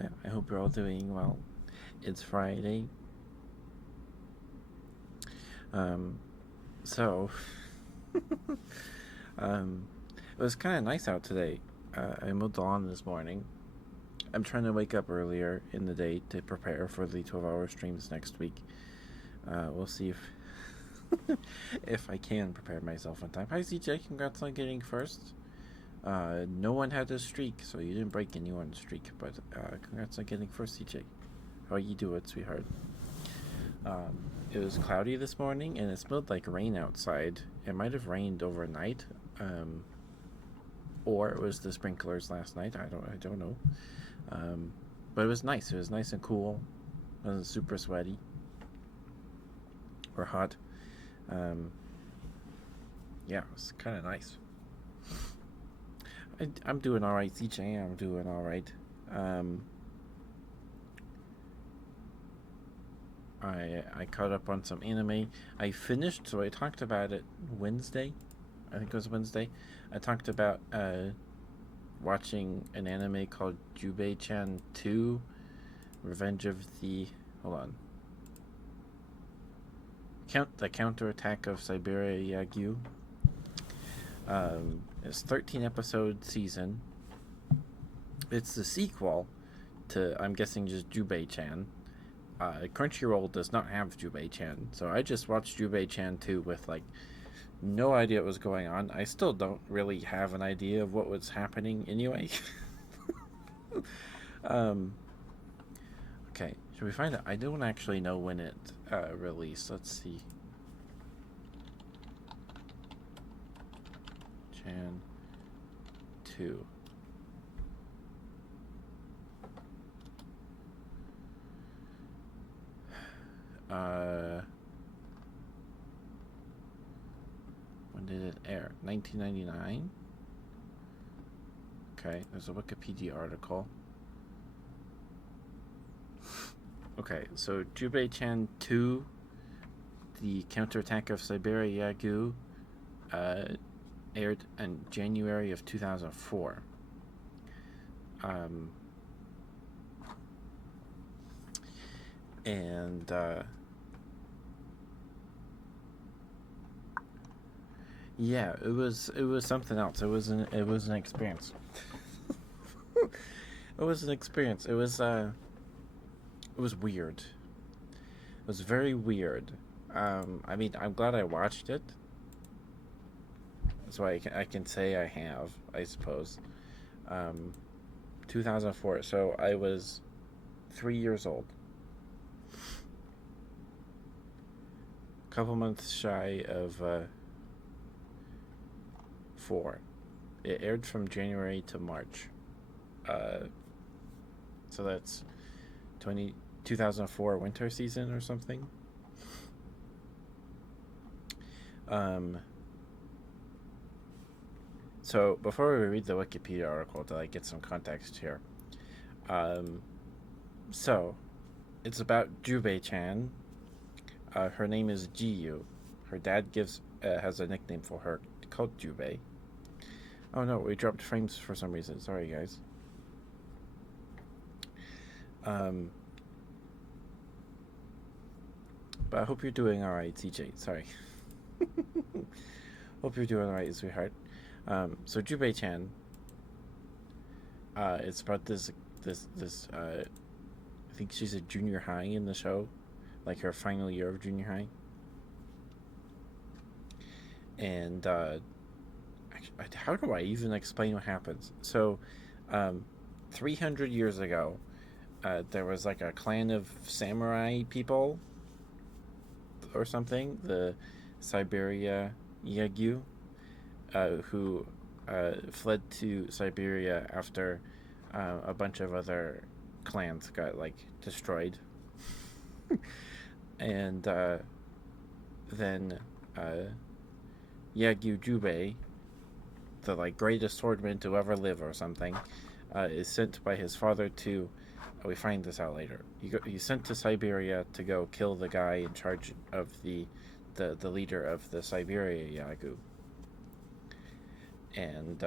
Yeah, I hope you're all doing well. It's Friday. Um, so, um, it was kind of nice out today. I mowed the lawn this morning. I'm trying to wake up earlier in the day to prepare for the 12-hour streams next week. We'll see if if I can prepare myself on time. Hi, CJ. Congrats on getting first. No one had a streak, so you didn't break anyone's streak. But congrats on getting first, CJ. How you doing, sweetheart? It was cloudy this morning, and it smelled like rain outside. It might have rained overnight, um, or it was the sprinklers last night. I don't know. Um, but it was nice. It was nice and cool. It wasn't super sweaty or hot. Um, yeah, it was kind of nice. I'm doing all right, CJ. I'm doing all right. Um, I caught up on some anime. I finished, so I talked about it Wednesday. I think it was Wednesday. I talked about watching an anime called Jubei-chan 2, Revenge of the... Hold on. The Counterattack of Siberia Yagyu. It's 13 episode season. It's the sequel to, I'm guessing, just Jubei-chan. Crunchyroll does not have Jubei-chan, so I just watched Jubei-chan 2 with no idea what was going on. I still don't really have an idea of what was happening anyway. um, okay, should we find it? I don't actually know when it released. Let's see. Chan 2. When did it air? 1999? Okay, there's a Wikipedia article. Okay, so Jubei-chan 2, The Counterattack of Siberia Yagyu, aired in January of 2004. And yeah, it was something else. It was an experience. It was an experience. It was weird. It was very weird. I mean, I'm glad I watched it. So I can say I have, I suppose. Um, 2004. So I was 3 years old. A couple months shy of 4. It aired from January to March. Uh, so that's 2004 winter season or something. So before we read the Wikipedia article to get some context here, so it's about Jubei-chan. Her name is Jiyu. Her dad has a nickname for her called Jubei. Oh no, we dropped frames for some reason. Sorry, guys. But I hope you're doing all right, CJ. Sorry. Hope you're doing all right, sweetheart. So Jubei-chan, it's about this. I think she's a junior high in the show, like her final year of junior high. And how do I even explain what happens? So, 300 years ago, there was a clan of samurai people or something, the Siberia Yagyu, who fled to Siberia after a bunch of other clans got destroyed. And then Yagyu Jubei, the greatest swordman to ever live or something, is sent by his father to... we find this out later. He's sent to Siberia to go kill the guy in charge of the leader of the Siberia Yagyu. And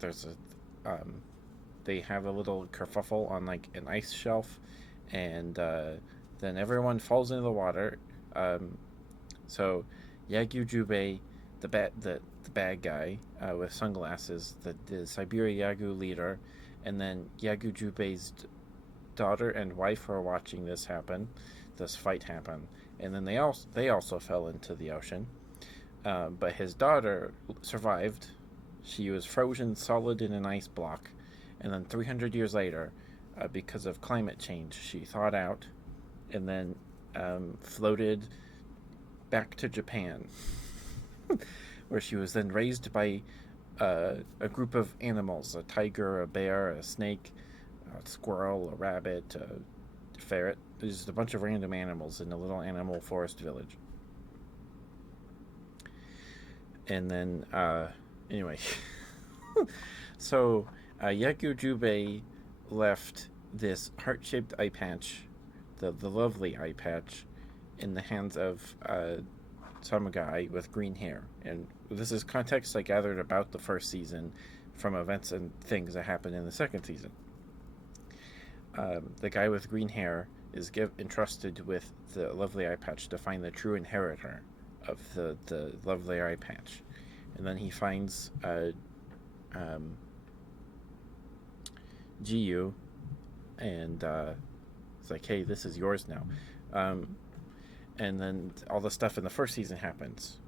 there's they have a little kerfuffle on like an ice shelf, and then everyone falls into the water. Um, so Yagyu Jubei, the bad guy with sunglasses, the Siberia Yagyu leader, and then Yagyu Jubei's daughter and wife are watching this fight happen, and then they also fell into the ocean. But his daughter survived. She was frozen solid in an ice block, and then 300 years later, because of climate change, she thawed out, and then floated back to Japan, where she was then raised by a group of animals: a tiger, a bear, a snake, a squirrel, a rabbit, a ferret. There's just a bunch of random animals in a little animal forest village. And then, anyway, so Yaku Jubei left this heart-shaped eye patch, the lovely eye patch, in the hands of some guy with green hair. And this is context I gathered about the first season from events and things that happened in the second season. The guy with green hair is entrusted with the lovely eye patch to find the true inheritor of the lovely eye patch. And then he finds Jiyu, and it's like, hey, this is yours now. And then all the stuff in the first season happens,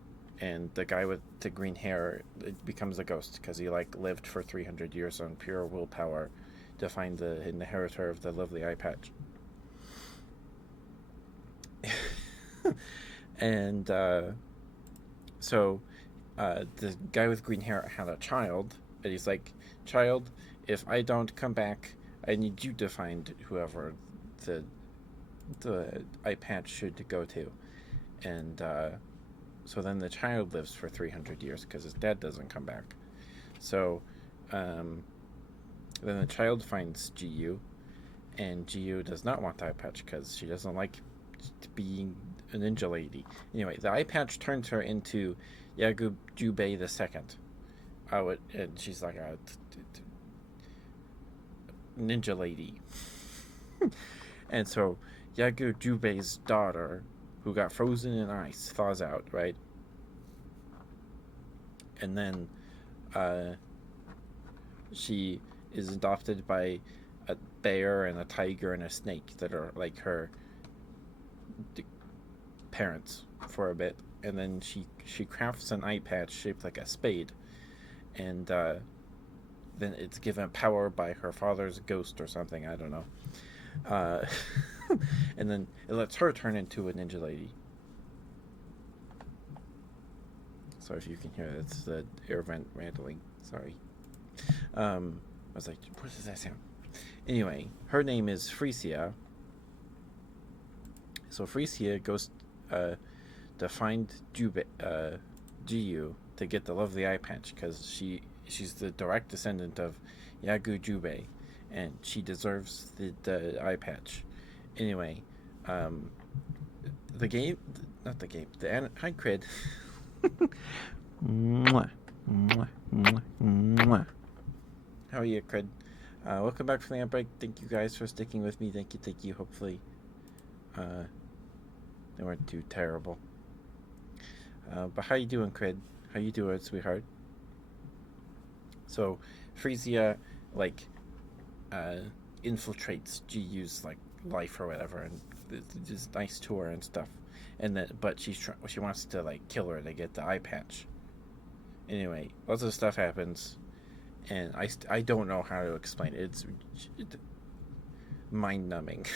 and the guy with the green hair becomes a ghost because he like lived for 300 years on pure willpower to find the inheritor of the lovely eye patch. And so the guy with green hair had a child, and he's like, child, if I don't come back, I need you to find whoever the eye patch should go to. And so then the child lives for 300 years because his dad doesn't come back. So then the child finds Jiyu, and Jiyu does not want the eye patch because she doesn't like being a ninja lady. Anyway, the eye patch turns her into Yagu Jubei the second. And she's like a ninja lady. And so Yagu Jubei's daughter, who got frozen in ice, thaws out, right? And then she is adopted by a bear and a tiger and a snake that are like her parents for a bit. And then she crafts an eye patch shaped like a spade, and then it's given power by her father's ghost or something, I don't know. And then it lets her turn into a ninja lady. Sorry if you can hear it. It's the air vent rattling. Sorry. I was like, what does that sound? Anyway, her name is Frisia. So Frisia goes to find Jiyu to get the lovely eye patch because she's the direct descendant of Yagu Jubei, and she deserves the eye patch. Anyway, the game, not the game, hi Cred. Mwah, mwah, mwah, mwah. How are you, Cred? Welcome back from the outbreak. Thank you guys for sticking with me. Thank you. Hopefully, they weren't too terrible. But how you doing, Cred? How you doing, sweetheart? So, Frisia, like, infiltrates Jiyu's, like, life or whatever, and it's just nice to her and stuff. And then, but she wants to, like, kill her to get the eye patch. Anyway, lots of stuff happens, and I don't know how to explain it. It's mind-numbing.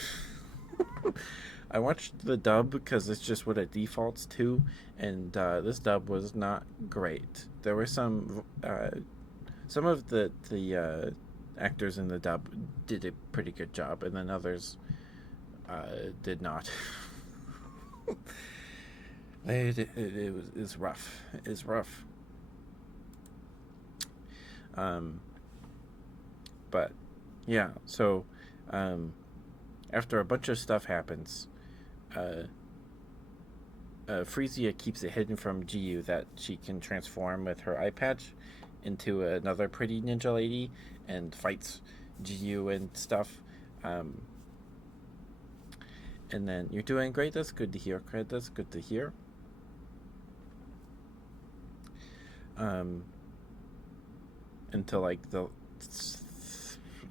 I watched the dub because it's just what it defaults to, and this dub was not great. There were some of the actors in the dub did a pretty good job, and then others did not. It's rough. It's rough. But yeah, so after a bunch of stuff happens, Frisia keeps it hidden from Jiyu that she can transform with her eye patch into another pretty ninja lady and fights GU and stuff. Um, and then you're doing great. That's good to hear. Cred, that's good to hear. Um, until like the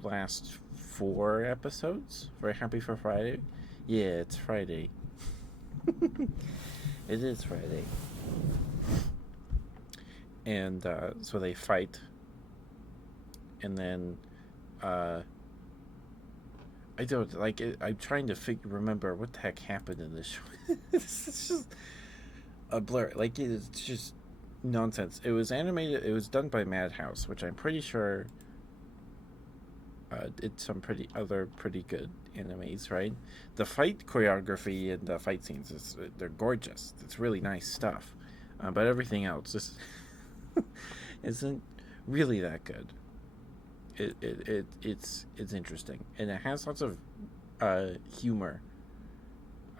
last 4 episodes. Very happy for Friday. Yeah, it's Friday. It is Friday. And so they fight. And then I don't like it. I'm trying to remember what the heck happened in this show. It's just a blur. Like it's just nonsense. It was animated. It was done by Madhouse, which I'm pretty sure did some pretty good animes, right? The fight choreography and the fight scenes they're gorgeous. It's really nice stuff, but everything else just isn't really that good. It's interesting, and it has lots of humor,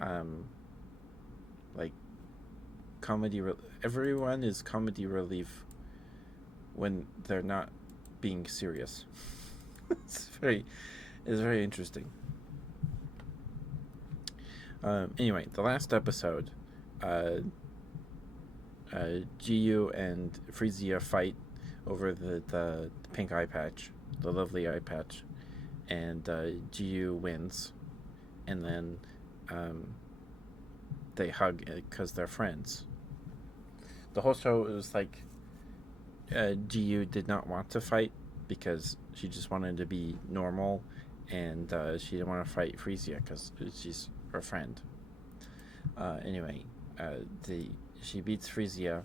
um, like comedy. Everyone is comedy relief when they're not being serious. it's very it's very interesting. Anyway, the last episode, uh, Giyu and Frisia fight over the pink eye patch, the lovely eye patch, and Giyu wins, and then they hug because they're friends. The whole show was like Giyu did not want to fight because she just wanted to be normal, and she didn't want to fight Frisia because she's her friend. Anyway, she beats Frisia,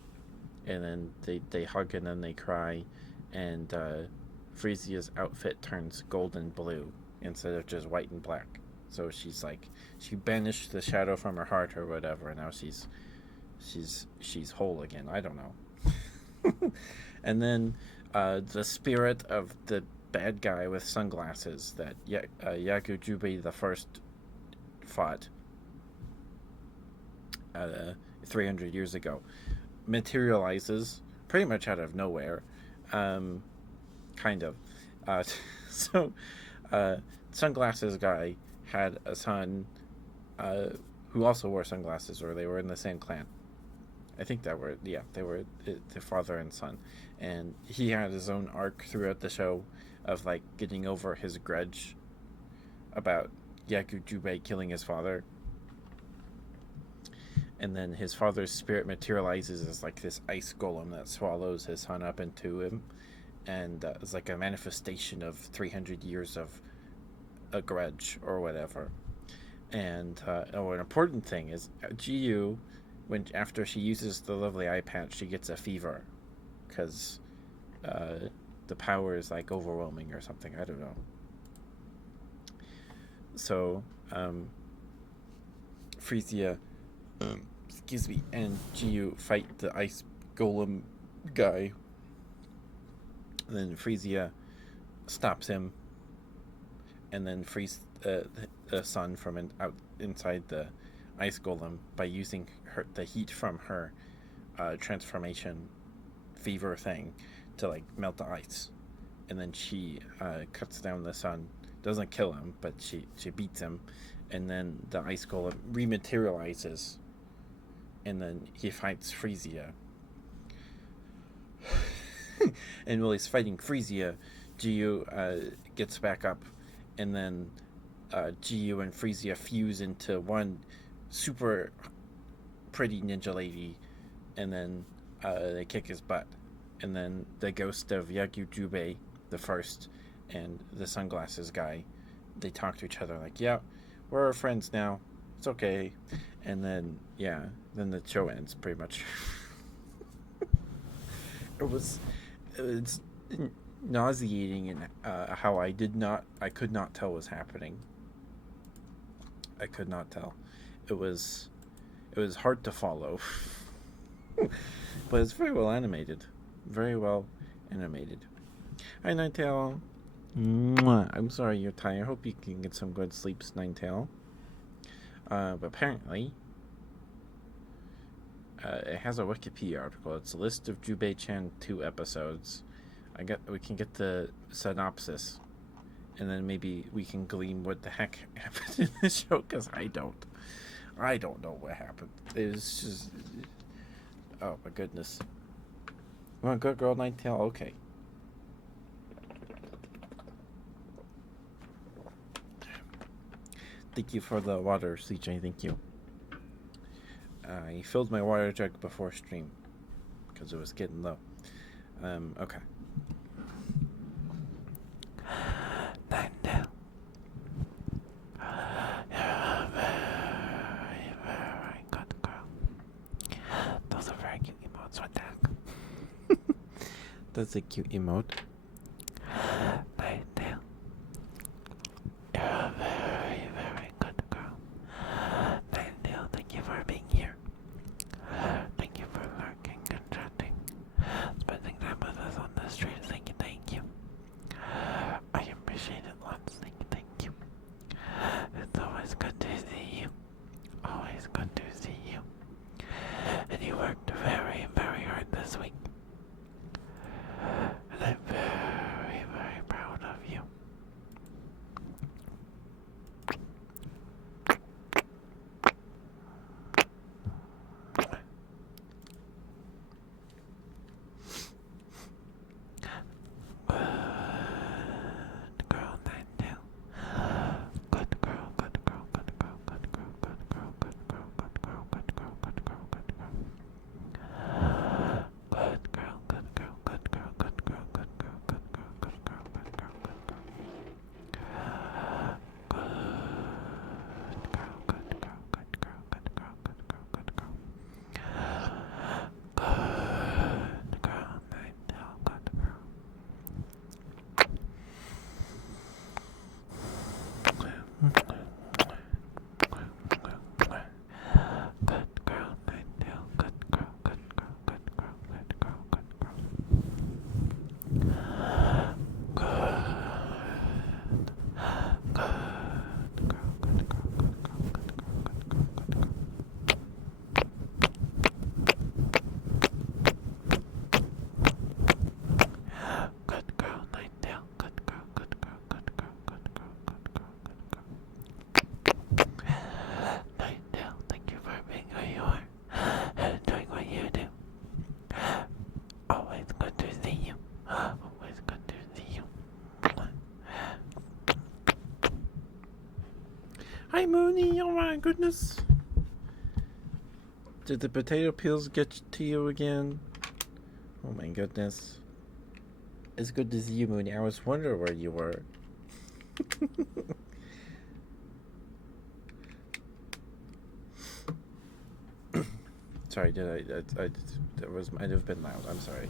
and then they hug and then they cry, and Frisia's outfit turns golden blue instead of just white and black. So she's like she banished the shadow from her heart or whatever, and now she's whole again. I don't know. And then the spirit of the bad guy with sunglasses that Yakujube the First fought 300 years ago materializes pretty much out of nowhere, kind of. So, sunglasses guy had a son who also wore sunglasses, or they were in the same clan. I think they were the father and son, and he had his own arc throughout the show of like getting over his grudge about Yakujube killing his father. And then his father's spirit materializes as like this ice golem that swallows his son up into him, and it's like a manifestation of 300 years of a grudge or whatever. And an important thing is Giyu, when after she uses the lovely eye patch, she gets a fever because the power is like overwhelming or something. I don't know. So Frisia, excuse me, and Giyu fight the ice golem guy. And then Frisia stops him, and then frees the sun from out inside the ice golem by using the heat from her transformation fever thing to like melt the ice. And then she cuts down the sun, doesn't kill him, but she beats him, and then the ice golem rematerializes, and then he fights Frisia. And while he's fighting Frisia, Giyu gets back up, and then Giyu and Frisia fuse into one super pretty ninja lady, and then they kick his butt. And then the ghost of Yakujube the First and the sunglasses guy, they talk to each other like, yeah, we're friends now, it's okay. And then then the show ends pretty much. It's nauseating in how I could not tell what was happening. I could not tell. It was hard to follow. But it's very well animated. Very well animated. Hi, Ninetail. Mwah. I'm sorry you're tired. I hope you can get some good sleeps, Ninetail. But apparently, it has a Wikipedia article. It's a list of Jubei-chan 2 episodes. We can get the synopsis, and then maybe we can glean what the heck happened in the show, because I don't know what happened. It's just, oh my goodness. You want Good Girl Ninetail? Okay. Thank you for the water, CJ. Thank you. I filled my water jug before stream because it was getting low. Okay. Ninetale. You're a very, very good girl. Those are very cute emotes with that. That's a cute emote. Ninetale. You're a very, very good girl. Ninetale, thank you for being here. Thank you for lurking and chatting. Spending time with us on the street. Thank you. I appreciate it lots. Thank you. It's always good to see you. Always good to see you. And you worked very, very hard this week. And I'm very, very proud of you. Good girl, Ninetale. Good girl, good girl, good girl, good girl, good girl, good girl, good girl, good girl, good girl, good girl. Good girl, good girl, good girl, good girl, good girl, good girl, good girl, good girl, good girl. Good girl, good girl, good girl, good girl, good girl, good girl. Good girl, Ninetale, good girl. Good girl, Ninetale, good girl, good girl, good girl, good girl, good girl. Good girl, good girl, good girl, good girl, good girl, good girl. Good girl, Ninetale, good girl, good girl, good girl, good girl, good girl, good girl. Ninetale, thank you for being who you are and doing what you do. Always good to see you. Always good to see you. Hi, Mooney. Oh my goodness. Did the potato peels get to you again? Oh my goodness. It's good to see you, Mooney. I was wondering where you were. Sorry, might have been loud. I'm sorry.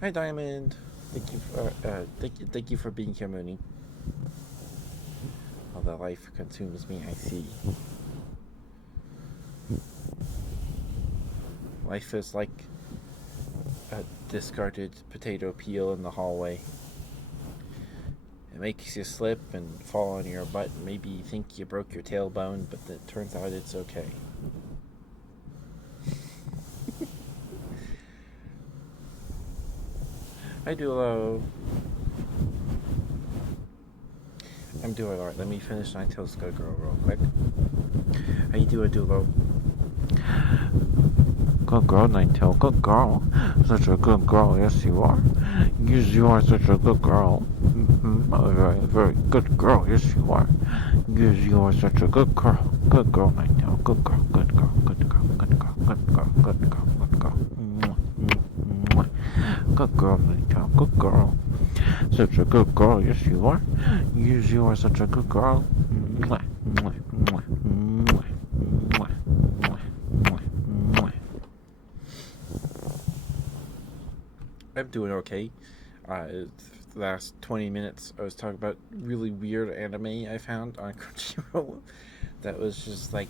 Hi, Diamond. Thank you for being here, Mooney. Although life consumes me, I see. Life is like a discarded potato peel in the hallway. It makes you slip and fall on your butt. Maybe you think you broke your tailbone, but it turns out it's okay. Hi, Dulo. I'm doing alright. Let me finish Ninetale's Good Girl real quick. How you doing, Dulo? Good girl, Ninetale. Good girl. Such a good girl. Yes, you are. Yes, you are such a good girl. A very, very good girl. Yes, you are. Yes, you are such a good girl. Good girl, Ninetale. Good girl. Good girl. Good girl. Good girl. Good girl. Good girl. Good girl. Good girl, Ninetale. Good girl. Such a good girl. Yes, you are. Yes, you are such a good girl. I'm doing okay. The last 20 minutes, I was talking about really weird anime I found on Crunchyroll that was just like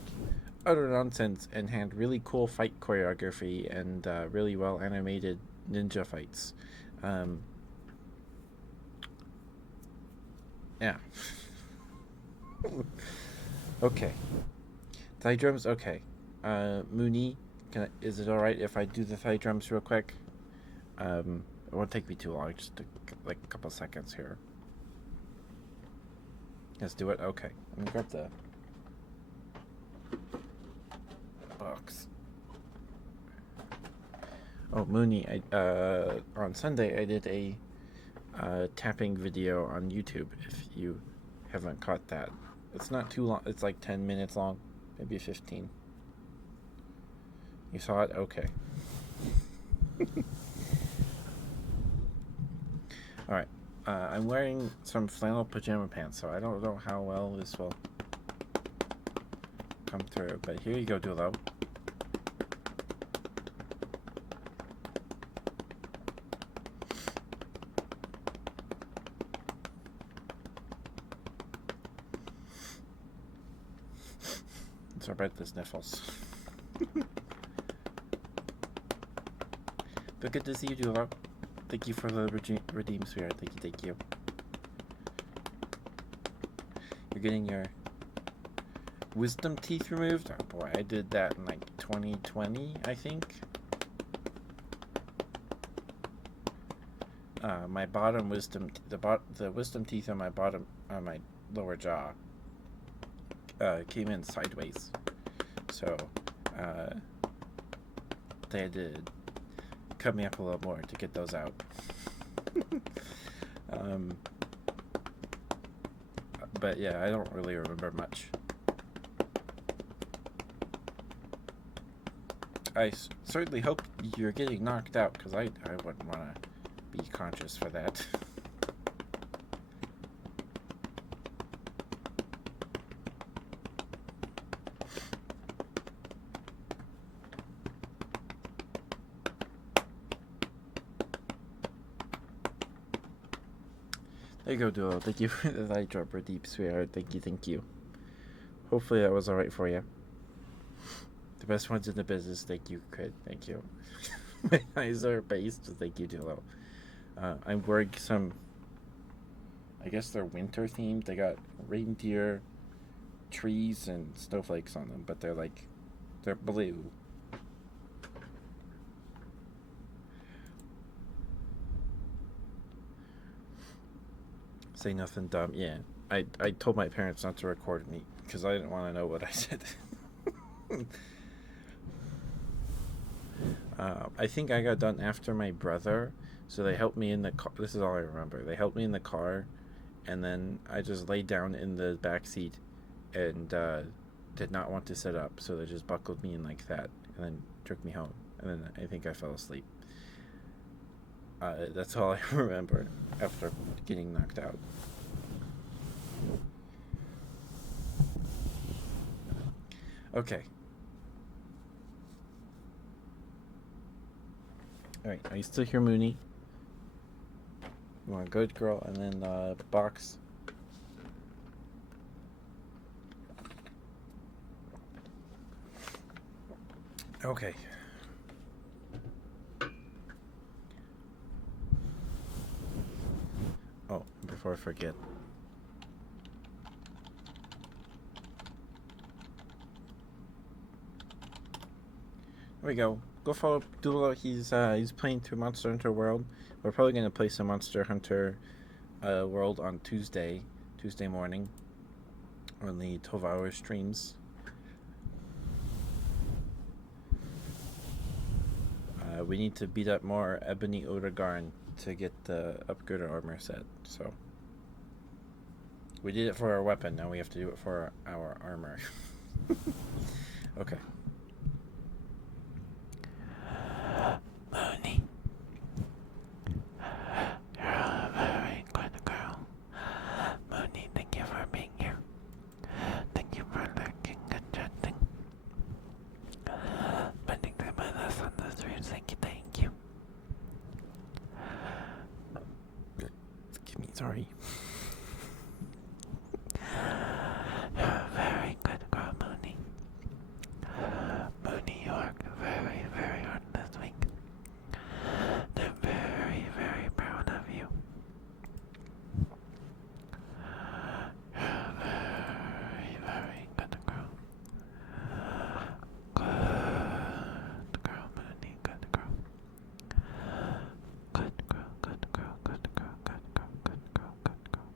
utter nonsense and had really cool fight choreography and really well animated ninja fights. Yeah. Okay. Thigh drums, okay. Mooney, is it alright if I do the thigh drums real quick? It won't take me too long, just like a couple seconds here. Let's do it. Okay. Let me grab the box. Oh, Mooney, on Sunday I did a tapping video on YouTube. If you haven't caught that, it's not too long. It's like 10 minutes long, maybe 15. You saw it? Okay. All right. I'm wearing some flannel pajama pants, so I don't know how well this will come through. But here you go, Dulo. It's about the sniffles. But good to see you, Dulo. Thank you for the redeem, sweetheart. Thank you. You're getting your wisdom teeth removed? Oh boy, I did that in like 2020, I think. My bottom wisdom, the wisdom teeth on my lower jaw, came in sideways. So, they had to cut me up a little more to get those out. But yeah, I don't really remember much. I certainly hope you're getting knocked out, because I wouldn't want to be conscious for that. There you go, Duo. Thank you for the light dropper, deep sweetheart. Thank you. Hopefully that was alright for you. The best ones in the business. Thank you, Crit. Thank you. My eyes are based. Thank you, Duo. I'm wearing some, I guess they're winter themed. They got reindeer, trees, and snowflakes on them, but they're blue. Say nothing dumb. Yeah, I told my parents not to record me because I didn't want to know what I said. I think I got done after my brother, so they helped me in the car. This is all I remember. They helped me in the car, and then I just laid down in the back seat and did not want to sit up, so they just buckled me in like that and then took me home. And then I think I fell asleep. That's all I remember after getting knocked out. Okay. Alright, are you still here, Mooney? You want a good girl, and then box. Okay. Oh, before I forget. There we go. Go follow Dulo. He's playing through Monster Hunter World. We're probably gonna play some Monster Hunter World on Tuesday morning, on the 12-hour streams. We need to beat up more Ebony Odegarn to get the upgraded armor set. So we did it for our weapon. Now we have to do it for our armor. Okay. Mooney, you're a very good girl. Mooney, thank you for being here. Thank you for lurking and chatting. Spending time with us on the streams. Thank you. Excuse me, sorry. You're a very good girl, Mooney. Mooney, you worked very, very hard this week. I'm very, very proud of you. You're a very, very good girl. Good girl, Mooney. Good girl. Good girl, good girl, good girl, good girl, good girl, good girl.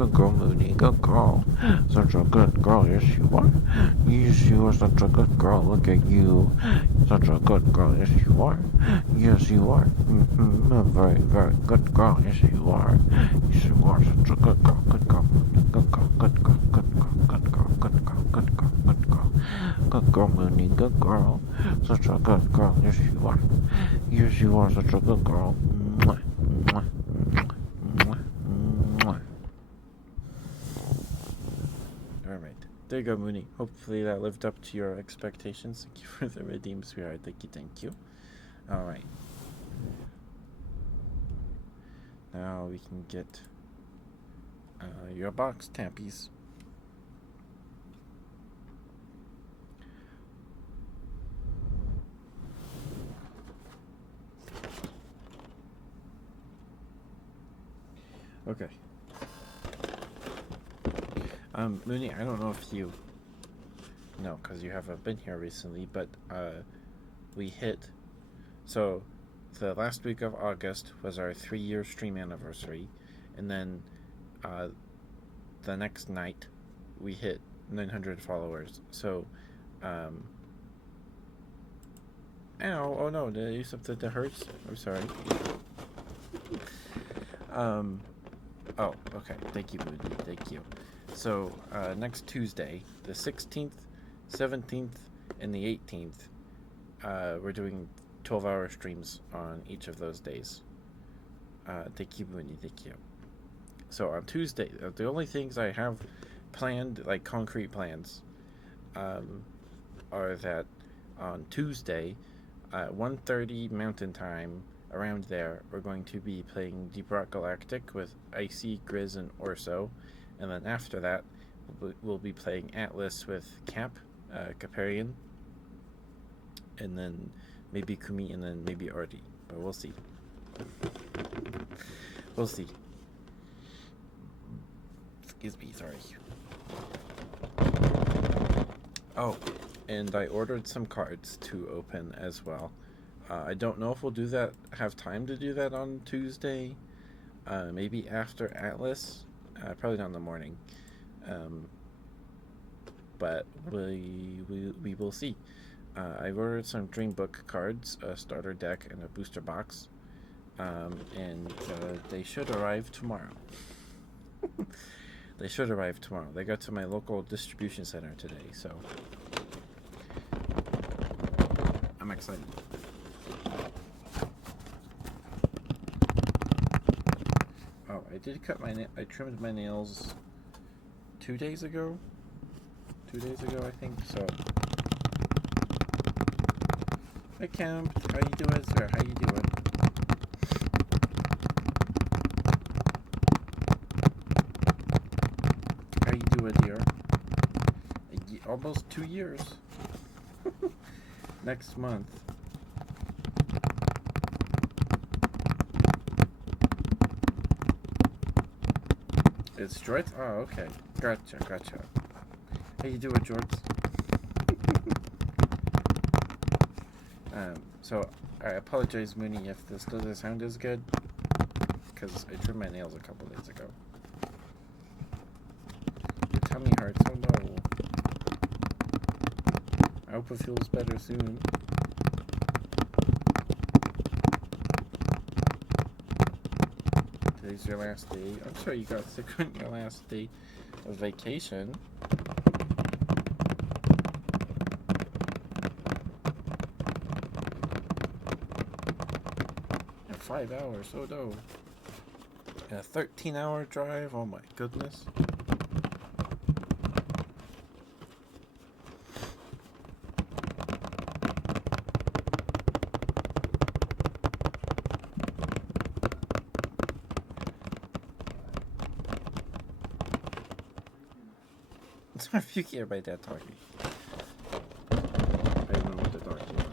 Good girl, Mooney. Good girl. Such a good girl. Yes, you are. Yes, you are such a good girl. Look at you. Such a good girl. Yes, you are. Yes, you are. A very, very good girl. Yes, you are. Yes, you are such a good girl. Good girl, Mooney. Good girl. Good girl. Good girl. Good girl. Good girl. Good girl. Good girl. Good girl, Mooney. Good girl. Such a good girl. Yes, you are. Yes, you are such a good girl. Mwah. Mwah. Mwah. Mwah. Alright. There you go, Mooney. Hopefully that lived up to your expectations. Thank you for the redeem, sweetheart. Thank you. Alright. Now we can get your box tampies. Okay. Mooney, I don't know if you know, because you haven't been here recently, but we hit. So, the last week of August was our 3-year stream anniversary, and then the next night we hit 900 followers. So, ow, oh no, did I do something that hurts? I'm sorry. Oh, okay. Thank you, Moody. Thank you. So, next Tuesday, the 16th, 17th, and the 18th, we're doing 12-hour streams on each of those days. Thank you, Moody. Thank you. So, on Tuesday, the only things I have planned, like concrete plans, are that on Tuesday, at 1:30 Mountain Time, around there, we're going to be playing Deep Rock Galactic with Icy, Grizz, and Orso. And then after that, we'll be playing Atlas with Cap, Caparian, and then maybe Kumi, and then maybe Artie. But we'll see. We'll see. Excuse me, sorry. Oh, and I ordered some cards to open as well. I don't know if we'll have time to do that on Tuesday. Maybe after Atlas. Probably not in the morning. But we will see. I've ordered some Dream Book cards, a starter deck, and a booster box. And they should arrive tomorrow. They should arrive tomorrow. They got to my local distribution center today, so I'm excited. Oh, I did I trimmed my nails 2 days ago. 2 days ago, I think. So, hi Camp, how you doing, sir? How you doing? How you doing, dear? Almost 2 years. Next month. It's George? Oh, okay. Gotcha. How you doing, George? So, I apologize, Mooney, if this doesn't sound as good, because I trimmed my nails a couple days ago. Your tummy hurts, oh no. I hope it feels better soon. Today's your last day. I'm sorry you got sick on your last day of vacation. In 5 hours, oh no. And a 13-hour drive, oh my goodness. If you hear my dad talking. I don't know what they're talking about.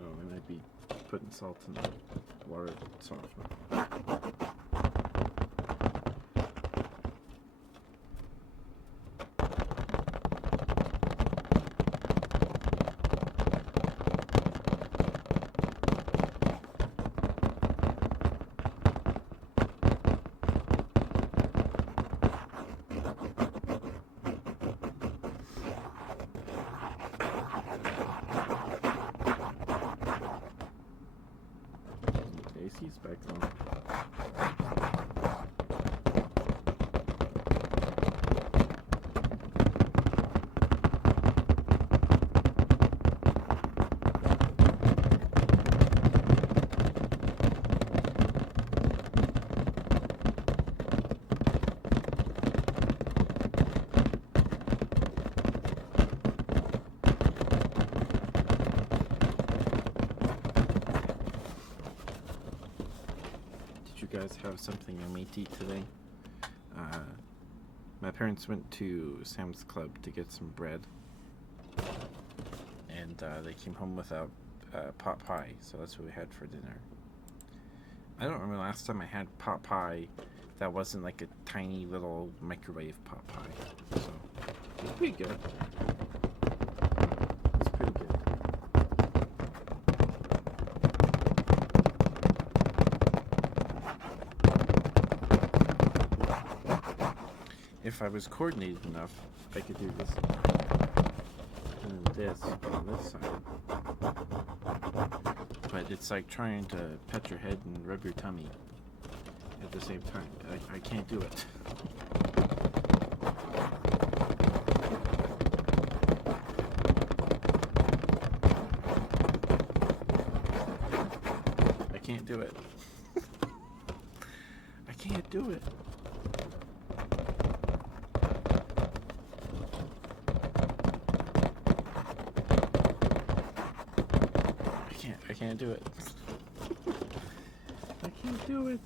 Oh, I might be putting salt in the water softener. back on. Did you guys have something yummy to eat today? My parents went to Sam's Club to get some bread, and they came home without pot pie, so that's what we had for dinner. I don't remember last time I had pot pie that wasn't like a tiny little microwave pot pie, so it's pretty good. It's pretty good. If I was coordinated enough, I could do this and this on this side. But it's like trying to pet your head and rub your tummy at the same time. I can't do it. I can't do it. I can't do it. I can't do it. I can't do it.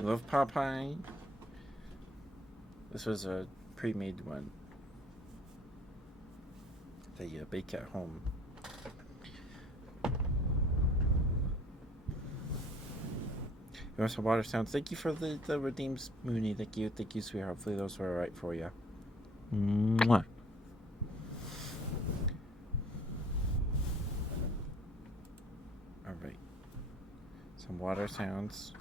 Love Popeye. This was a pre-made one that you bake at home. You want some water sounds? Thank you for the redeems, Mooney. Thank you, sweetheart. Hopefully those were alright for you. Mwah. Alright. Some water sounds.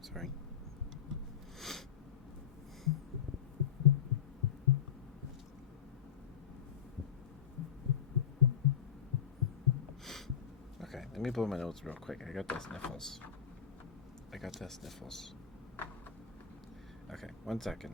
Sorry. Okay, let me blow my nose real quick. I got the sniffles. Okay, 1 second.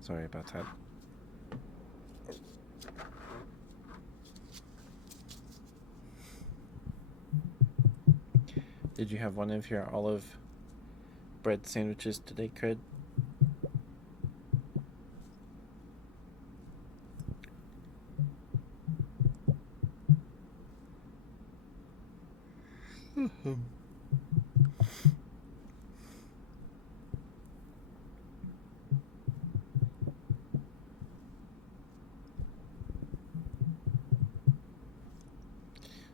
Sorry about that. Did you have one of your olive bread sandwiches today, Cred?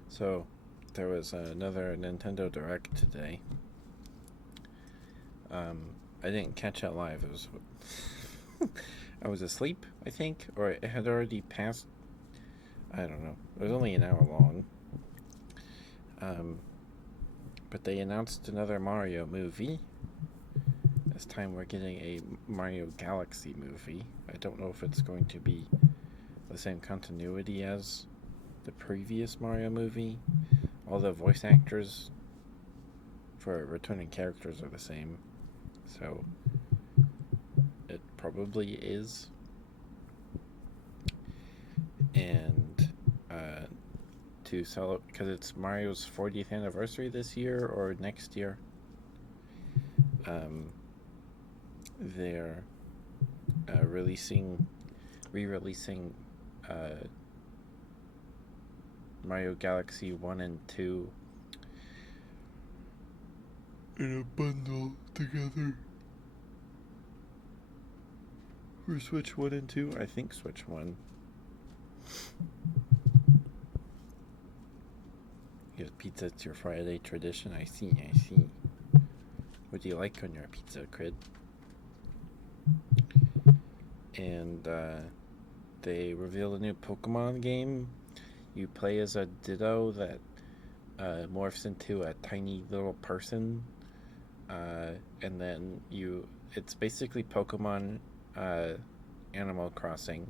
So, there was another Nintendo Direct today. I didn't catch it live. It was I was asleep, I think, or it had already passed. I don't know. It was only an hour long. But they announced another Mario movie. This time we're getting a Mario Galaxy movie. I don't know if it's going to be the same continuity as the previous Mario movie. All the voice actors for returning characters are the same. So it probably is. And to celebrate, because it's Mario's 40th anniversary this year or next year. they're re-releasing uh, Mario Galaxy 1 and 2 in a bundle together for Switch 1 and 2. I think Switch 1. Yes, pizza, it's your Friday tradition. I see. What do you like on your pizza, Crid? And they revealed a new Pokemon game. You play as a Ditto that morphs into a tiny little person, and then it's basically Pokemon Animal Crossing.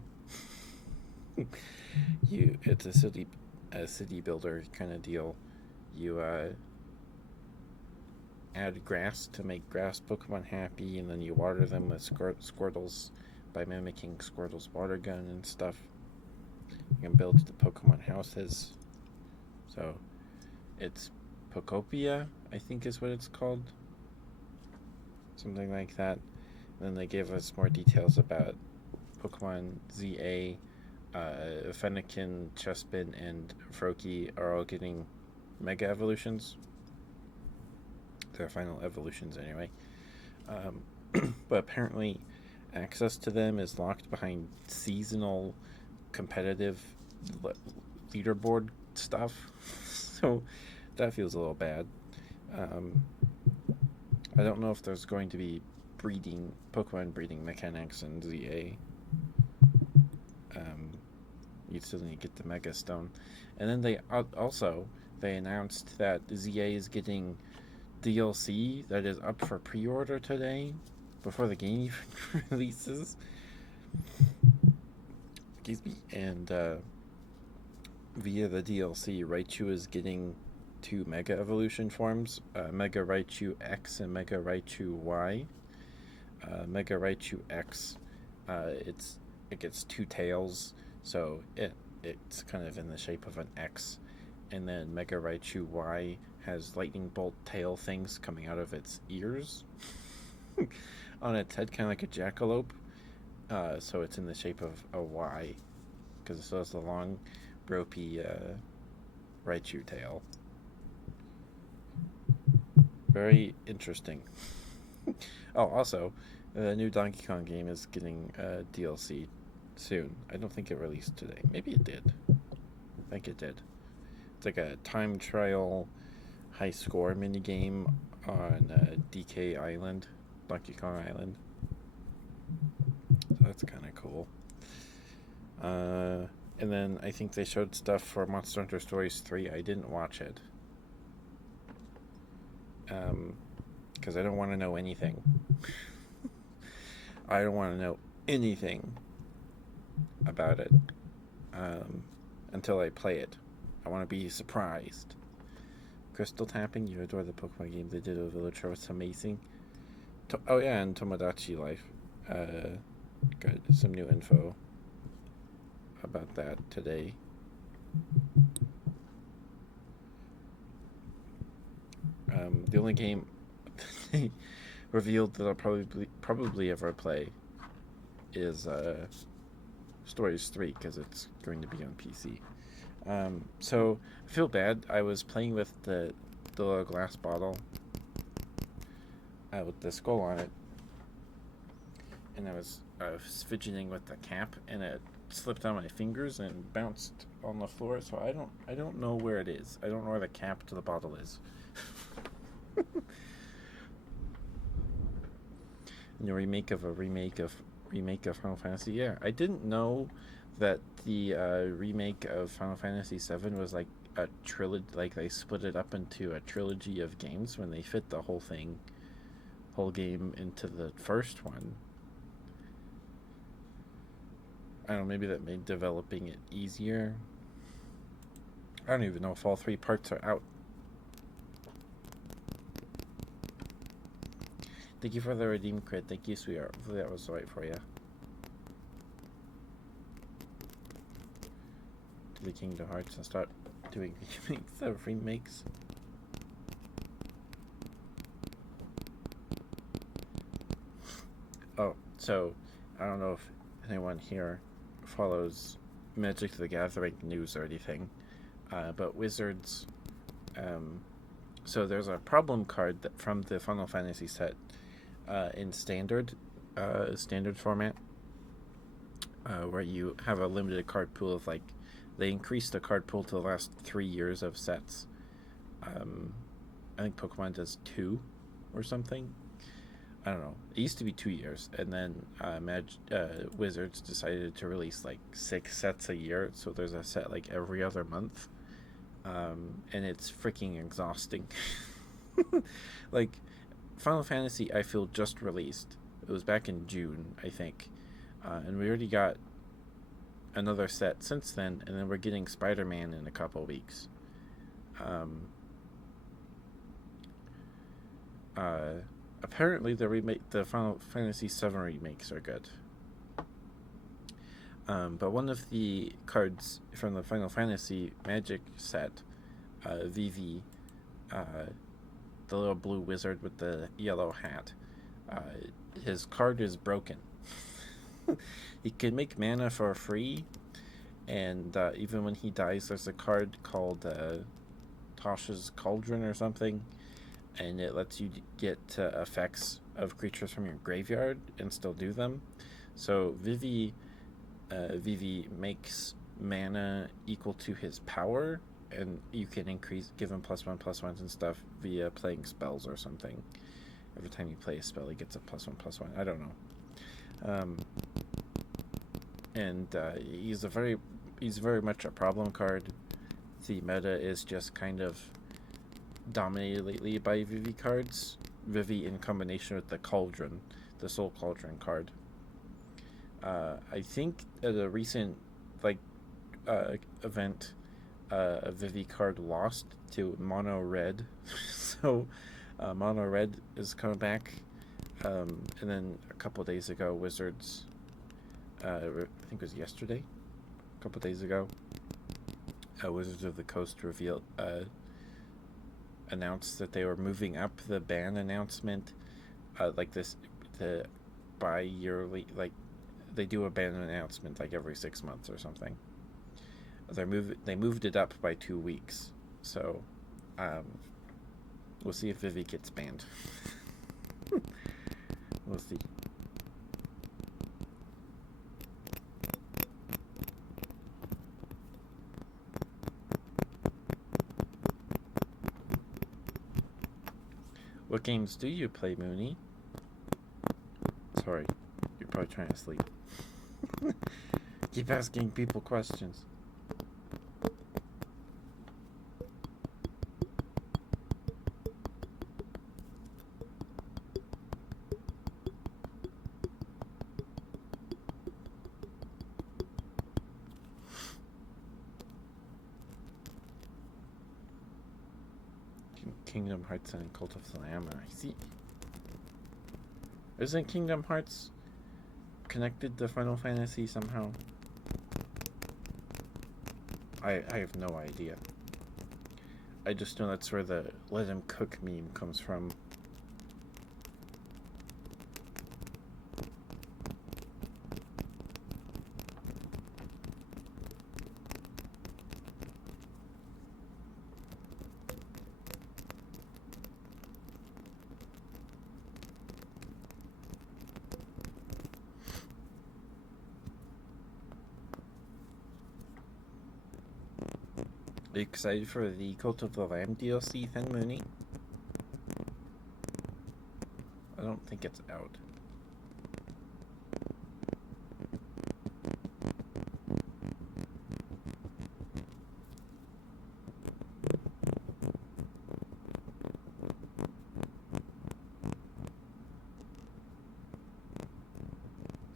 It's a city builder kind of deal. You add grass to make grass Pokemon happy, and then you water them with Squirtles by mimicking Squirtle's water gun and stuff. You can build the Pokemon houses. So it's Pokopia, I think is what it's called. Something like that. And then they gave us more details about Pokemon ZA. Fennekin, Chespin, and Froakie are all getting Mega Evolutions. Their final evolutions, anyway. But apparently, access to them is locked behind seasonal competitive leaderboard stuff. So that feels a little bad. I don't know if there's going to be Pokemon breeding mechanics in ZA. You still need to get the Mega Stone. And then they announced that ZA is getting DLC that is up for pre-order today before the game even releases. Excuse me. And via the DLC, Raichu is getting 2 Mega Evolution forms, Mega Raichu X and Mega Raichu Y. Mega Raichu X, it gets 2 tails, so it's kind of in the shape of an X. And then Mega Raichu Y has lightning bolt tail things coming out of its ears on its head, kind of like a jackalope. So it's in the shape of a Y, because it still has the long, ropey Raichu tail. Very interesting. Oh, also, the new Donkey Kong game is getting DLC soon. I don't think it released today. Maybe it did. I think it did. It's like a time trial high score mini game on DK Island, Donkey Kong Island. So that's kind of cool. And then I think they showed stuff for Monster Hunter Stories 3. I didn't watch it. Because I don't want to know anything. I don't want to know anything about it until I play it. I want to be surprised. Crystal tapping, you adore the Pokemon game they did with Villager. It's amazing. Oh yeah, and Tomodachi Life. Got some new info about that today. The only game they revealed that I'll probably ever play is Stories 3, because it's going to be on PC. So I feel bad. I was playing with the little glass bottle with the skull on it, and I was fidgeting with the cap, and it slipped on my fingers and bounced on the floor. So I don't know where it is. I don't know where the cap to the bottle is. And a remake of Final Fantasy. Yeah, I didn't know that the remake of Final Fantasy VII was like a trilogy. Like they split it up into a trilogy of games when they fit the whole game into the first one. I don't know, maybe that made developing it easier. I don't even know if all 3 parts are out. Thank you for the redeem crit. Thank you, sweetheart. Hopefully that was right for you. To the Kingdom Hearts and start doing remakes of remakes. Oh, so I don't know if anyone here follows Magic the Gathering news or anything, but Wizards. Um, so there's a problem card that from the Final Fantasy set in standard format, where you have a limited card pool of like they increased the card pool to the last 3 years of sets. Um, I think Pokemon does two or something. I don't know. It used to be 2 years, and then Wizards decided to release like 6 sets a year. So there's a set like every other month, and it's freaking exhausting. Like Final Fantasy, I feel just released. It was back in June, I think, and we already got another set since then, and then we're getting Spider-Man in a couple weeks. Um, uh, Apparently the Final Fantasy VII remakes are good. But one of the cards from the Final Fantasy Magic set, Vivi, uh, the little blue wizard with the yellow hat, uh, his card is broken. He can make mana for free, and even when he dies, there's a card called Tasha's Cauldron or something, and it lets you get effects of creatures from your graveyard and still do them. So Vivi makes mana equal to his power, and you can give him +1/+1s and stuff via playing spells or something. Every time you play a spell, he gets a +1/+1. I don't know. And he's very much a problem card. The meta is just kind of dominated lately by Vivi cards. Vivi in combination with the Cauldron, the Soul Cauldron card. I think at a recent like event, a Vivi card lost to Mono Red, so Mono Red is coming back. And then a couple days ago, Wizards, I think it was yesterday, a couple days ago, Wizards of the Coast announced that they were moving up the ban announcement, like this, to bi-yearly, like they do a ban announcement like every 6 months or something. They moved it up by 2 weeks, so we'll see if Vivi gets banned. We'll see. What games do you play, Mooney? Sorry, you're probably trying to sleep. Keep asking people questions. Kingdom Hearts and Cult of the Lamb. I see. Isn't Kingdom Hearts connected to Final Fantasy somehow? I have no idea. I just know that's where the "let him cook" meme comes from. Are you excited for the Cult of the Lamb DLC then, Mooney? I don't think it's out.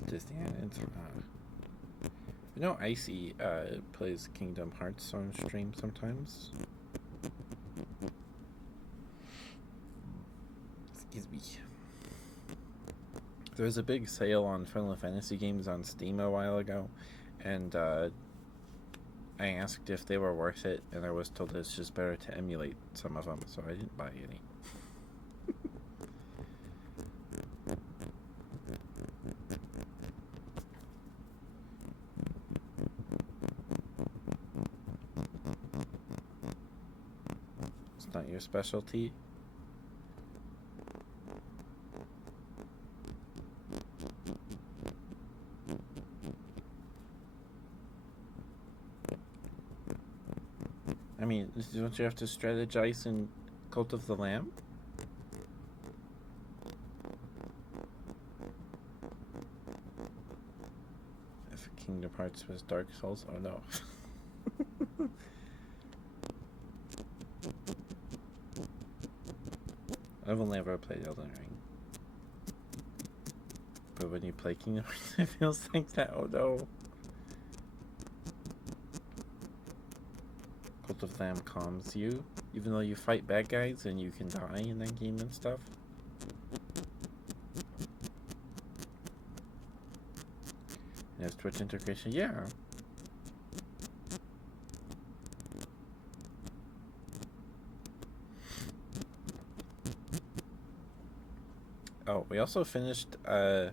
Disney and I know Icy plays Kingdom Hearts on stream sometimes. Excuse me. There was a big sale on Final Fantasy games on Steam a while ago, and I asked if they were worth it, and I was told it's just better to emulate some of them, so I didn't buy any. not your specialty. I mean, don't you have to strategize in Cult of the Lamb? If Kingdom Hearts was Dark Souls, oh no. I've only ever played Elden Ring. But when you play Kingdom Hearts, it feels like that. Oh no. Cult of the Lamb calms you, even though you fight bad guys and you can die in that game and stuff. It has Twitch integration, yeah. Oh, we also finished the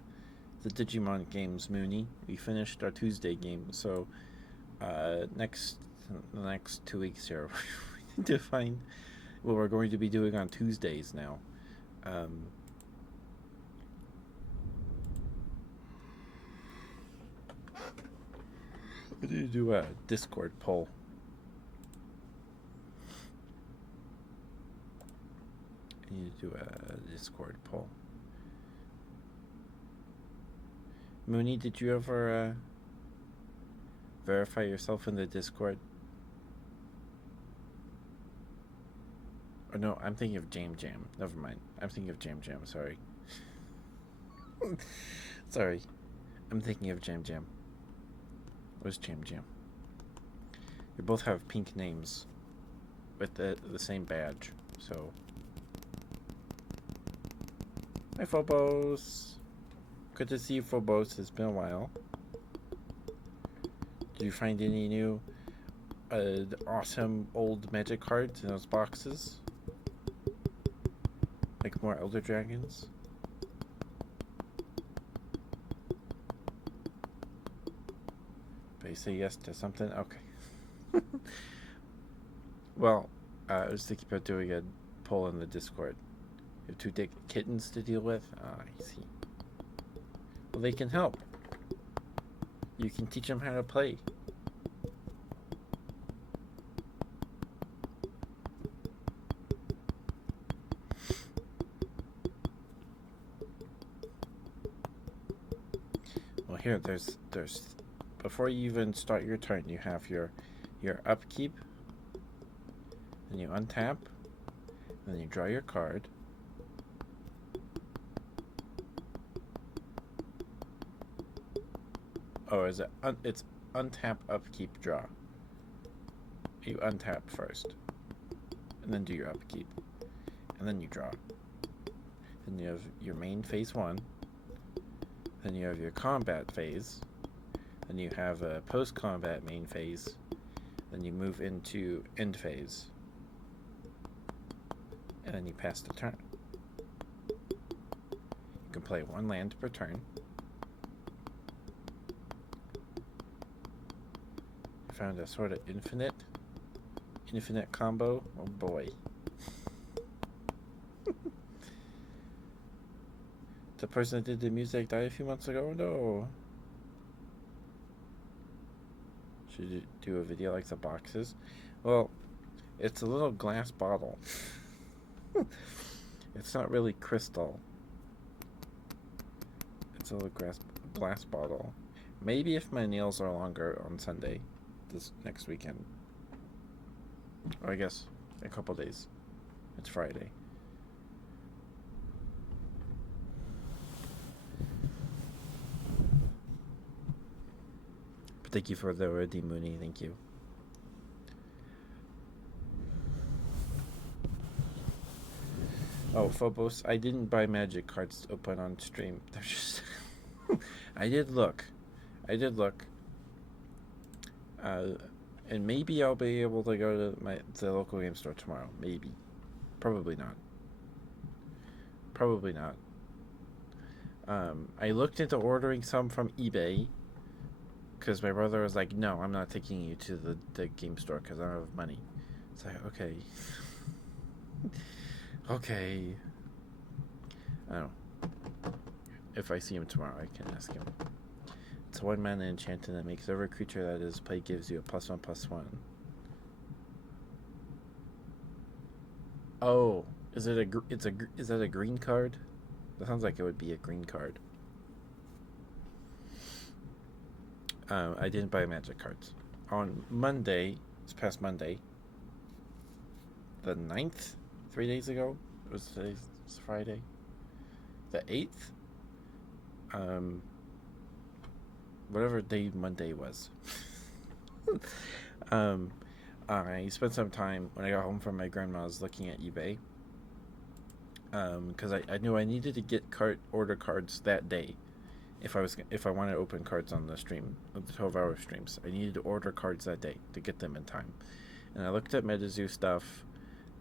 Digimon games, Mooney. We finished our Tuesday game, so the next 2 weeks here, we need to find what we're going to be doing on Tuesdays now. We need to do a Discord poll. I need to do a Discord poll. Mooney, did you ever verify yourself in the Discord? Or no, I'm thinking of Jam Jam. Never mind. I'm thinking of Jam Jam, sorry. Sorry. I'm thinking of Jam Jam. Where's Jam Jam? You both have pink names with the same badge, so. Hi, Phobos. Good to see you, Phobos. It's been a while. Did you find any new awesome old magic cards in those boxes? Like more Elder Dragons? But you say yes to something? Okay. Well, I was thinking about doing a poll in the Discord. You have 2 kittens to deal with? Ah, I see. Well, they can help. You can teach them how to play. Well, here, there's before you even start your turn, you have your upkeep, then you untap, then you draw your card. Oh, is it? It's untap, upkeep, draw. You untap first, and then do your upkeep, and then you draw. Then you have your main phase 1. Then you have your combat phase. Then you have a post-combat main phase. Then you move into end phase, and then you pass the turn. You can play 1 land per turn. Found a sort of infinite combo. Oh boy. The person that did the music died a few months ago. No. Should you do a video like the boxes? Well, it's a little glass bottle. It's not really crystal. It's a little glass bottle. Maybe if my nails are longer on Sunday. This next weekend, or I guess a couple days. It's Friday. But thank you for the ready, Mooney. Thank you. Oh, Phobos, I didn't buy magic cards to open on stream. They're just. I did look. And maybe I'll be able to go to the local game store tomorrow. Maybe. Probably not. I looked into ordering some from eBay because my brother was like, no, I'm not taking you to the game store because I don't have money. It's like, okay. Okay. I don't know. If I see him tomorrow, I can ask him. It's one mana enchanted that makes every creature that is played gives you a +1/+1. Oh, is it a? Is that a green card? That sounds like it would be a green card. I didn't buy Magic cards on Monday. This past Monday, the 9th, 3 days ago. It was today's Friday. The 8th. Um, whatever day Monday was. um, I spent some time when I got home from my grandma's looking at eBay. Because I knew I needed to get order cards that day. If I wanted to open cards on the stream, the 12-hour streams, I needed to order cards that day to get them in time. And I looked at MetaZoo stuff,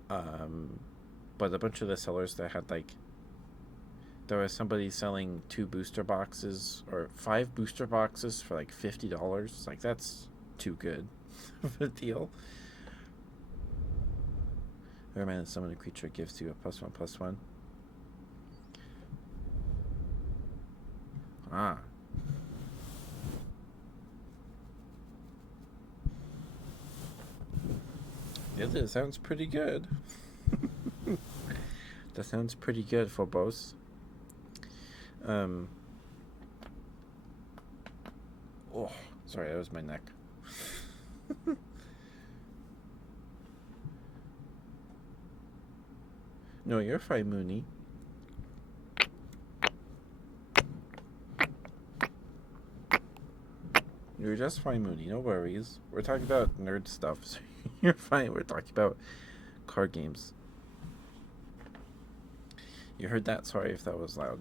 but a bunch of the sellers that had there was somebody selling 2 booster boxes or 5 booster boxes for like $50. Like, that's too good of a deal. Every man summon a creature gives you a +1/+1. Ah. Yeah, that sounds pretty good. That sounds pretty good, Phobos. Oh, sorry, that was my neck. No, you're fine, Mooney. You're just fine, Mooney. No worries. We're talking about nerd stuff, so you're fine. We're talking about card games. You heard that? Sorry if that was loud.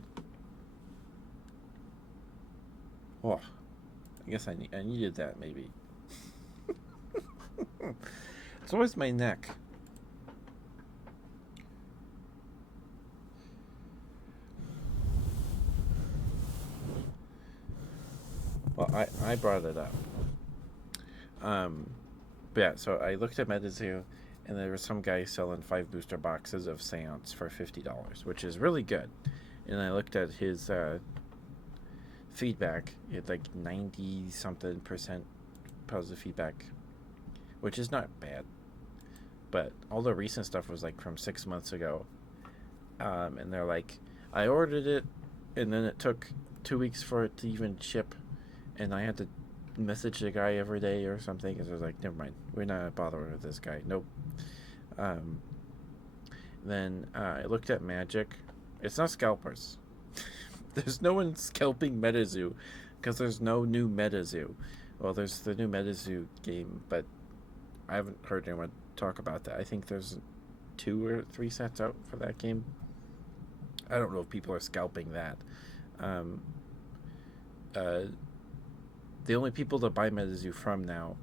Oh, I guess I needed that, maybe. It's always my neck. Well, I brought it up. But yeah, so I looked at MetaZoo, and there was some guy selling 5 booster boxes of Seance for $50, which is really good. And I looked at his feedback. He had like 90-something% positive feedback, which is not bad. But all the recent stuff was like from 6 months ago. And they're like, I ordered it, and then it took 2 weeks for it to even ship, and I had to message the guy every day or something. Because I was like, never mind, we're not bothering with this guy. Nope. Then I looked at Magic. It's not scalpers. There's no one scalping MetaZoo because there's no new MetaZoo. Well, there's the new MetaZoo game, but I haven't heard anyone talk about that. I think there's 2 or 3 sets out for that game. I don't know if people are scalping that. The only people to buy MetaZoo from now,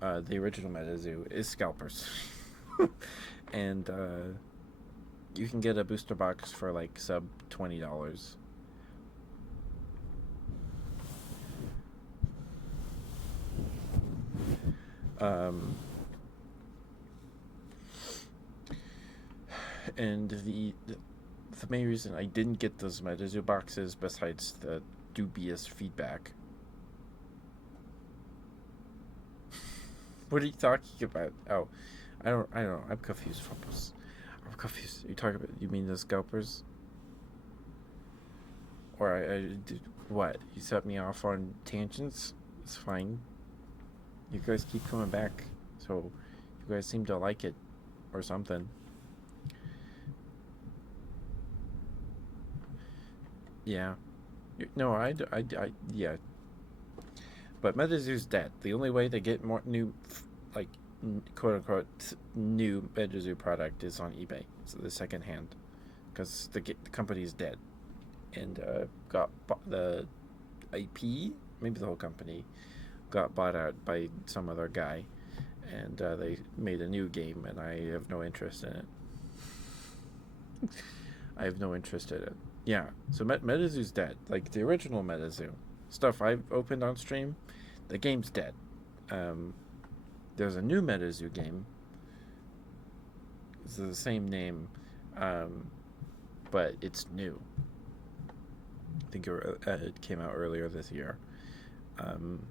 the original MetaZoo, is scalpers. And you can get a booster box for like sub $20. And the main reason I didn't get those MetaZoo boxes, besides the dubious feedback. What are you talking about? Oh, I don't know. I'm confused, Fumbles. I'm confused. You mean the scalpers? Or I did what? You set me off on tangents? It's fine. You guys keep coming back, so you guys seem to like it, or something. Yeah. No, yeah. But MetaZoo's dead. The only way to get more new, like, quote unquote, new MetaZoo product is on eBay. So the second hand. Because the company is dead. And got the IP, maybe the whole company, got bought out by some other guy. And they made a new game, and I have no interest in it. I have no interest in it. Yeah, so MetaZoo's dead. Like, the original MetaZoo stuff I've opened on stream, the game's dead. There's a new MetaZoo game It's the same name, um, but it's new. I think it came out earlier this year. Um,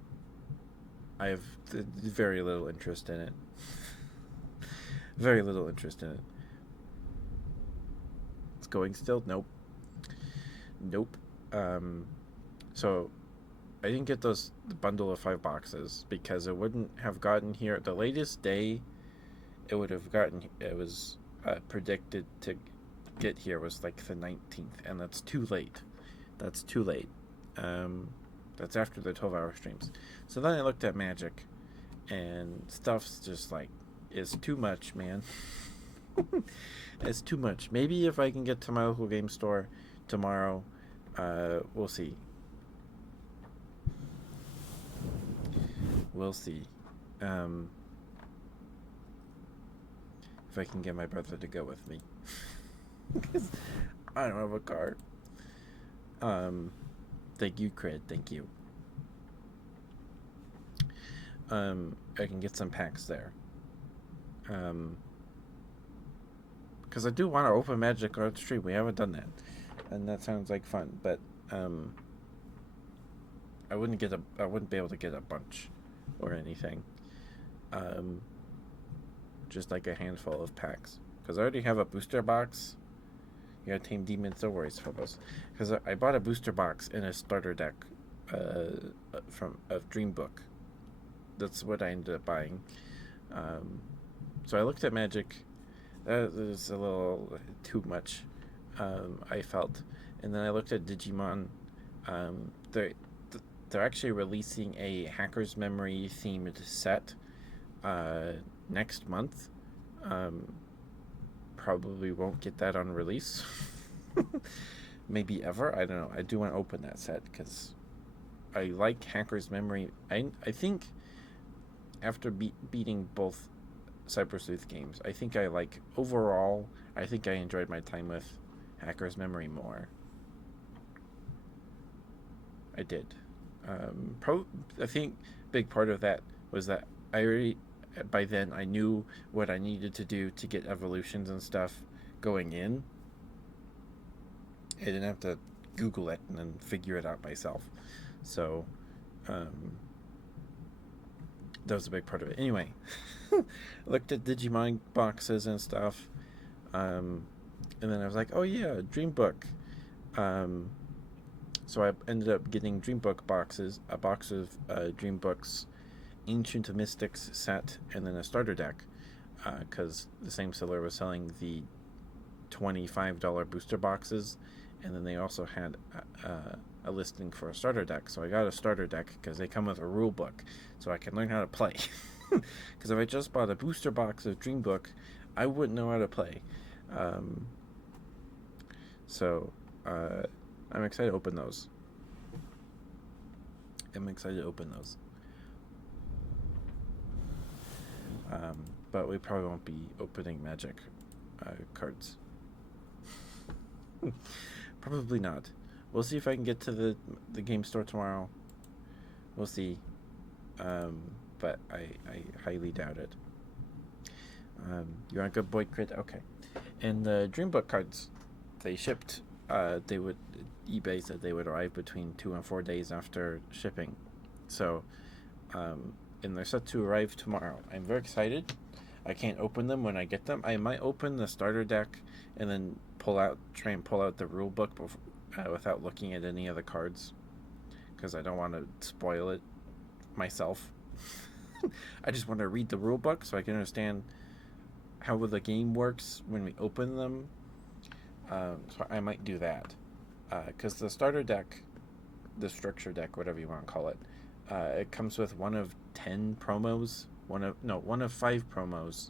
I have very little interest in it. Very little interest in it. It's going still? Nope. Nope. Um, so I didn't get the bundle of 5 boxes because it wouldn't have gotten here. The latest day it would have gotten, it was predicted to get here was like the 19th, and that's too late. That's too late. Um, that's after the 12-hour streams. So then I looked at Magic, and stuff's just like, it's too much, man. It's too much. Maybe if I can get to my local game store tomorrow, we'll see. We'll see. Um, if I can get my brother to go with me. Because I don't have a car. Thank you, Cred. Thank you. I can get some packs there. Because I do want to open Magic on stream. We haven't done that, and that sounds like fun. But I wouldn't be able to get a bunch or anything. Just like a handful of packs. Because I already have a booster box. You gotta tame demons, no worries, Phobos. Because I bought a booster box and a starter deck of Dreambook. That's what I ended up buying. So I looked at Magic. That was a little too much, I felt. And then I looked at Digimon. They're actually releasing a Hacker's Memory themed set next month. Probably won't get that on release. Maybe ever. I don't know. I do want to open that set because I like Hacker's Memory. I think after beating both Cyber Sleuth games, I think I like overall. I think I enjoyed my time with Hacker's Memory more. I did. I think big part of that was that I already by then I knew what I needed to do to get evolutions and stuff going in. I didn't have to Google it and then figure it out myself. So that was a big part of it. Anyway, looked at Digimon boxes and stuff, and then I was like, oh yeah, Dreambook. So I ended up getting Dreambook boxes, a box of Dreambooks Ancient Mystics set, and then a starter deck, because the same seller was selling the $25 booster boxes, and then they also had a listing for a starter deck. So I got a starter deck because they come with a rule book, so I can learn how to play. Because if I just bought a booster box of Dreambook, I wouldn't know how to play. So I'm excited to open those. But we probably won't be opening Magic cards. Probably not. We'll see if I can get to the game store tomorrow. We'll see. But I highly doubt it. You're on good boy, Crit? Okay. And the Dreambook cards, they shipped. eBay said they would arrive between 2 and 4 days after shipping. So, and they're set to arrive tomorrow. I'm very excited. I can't open them when I get them. I might open the starter deck and then try and pull out the rule book without looking at any of the cards, because I don't want to spoil it myself. I just want to read the rule book so I can understand how the game works when we open them. So I might do that, because the starter deck, the structure deck, whatever you want to call it, it comes with one of 10 promos. One of 5 promos.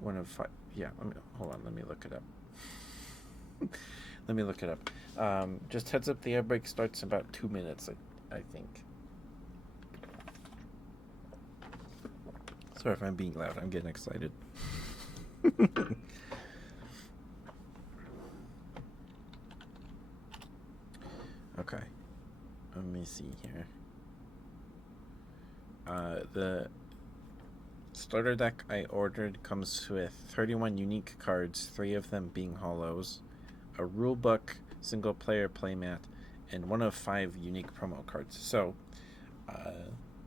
One of 5. Yeah. Hold on. Let me look it up. Just heads up. The air break starts in about 2 minutes. I think. Sorry if I'm being loud. I'm getting excited. Okay. Let me see here. starter deck I ordered comes with 31 unique cards, 3 of them being holos, a rulebook, single player playmat, and 1 of 5 unique promo cards. So,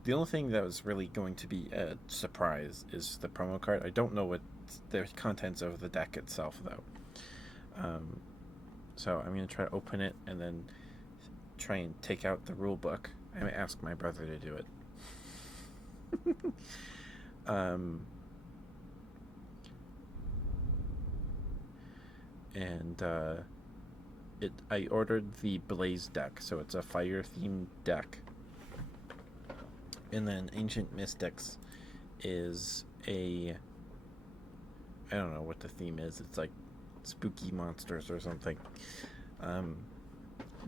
the only thing that was really going to be a surprise is the promo card. I don't know what the contents of the deck itself, though. So I'm going to try to open it and then try and take out the rule book. I may ask my brother to do it. I ordered the Blaze deck, so it's a fire themed deck. And then Ancient Mystics is I don't know what the theme is. It's like spooky monsters or something.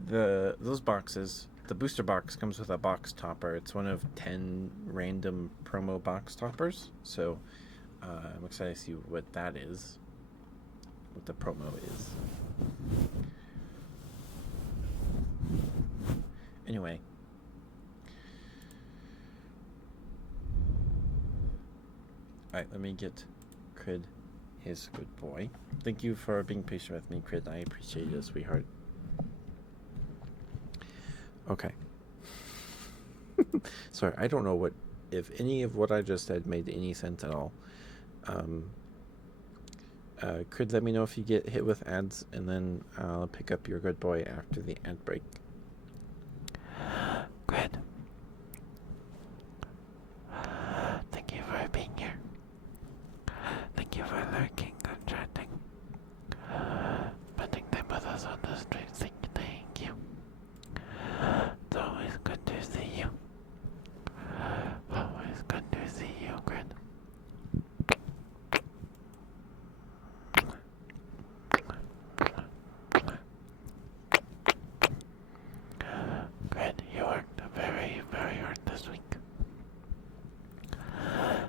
Those boxes, the booster box comes with a box topper. It's one of 10 random promo box toppers. So I'm excited to see what that is, what the promo is. Anyway. Alright, let me get Crid his good boy. Thank you for being patient with me, Crid. I appreciate it, sweetheart. Okay. Sorry, I don't know if any of what I just said made any sense at all. Crid, let me know if you get hit with ads, and then I'll pick up your good boy after the ad break. Good. Thank you for being here. Thank you for lurking and chatting. Spending time with us on the street. Thank you. It's always good to see you. Always good to see you, Grid. Grid, you worked very, very hard this week.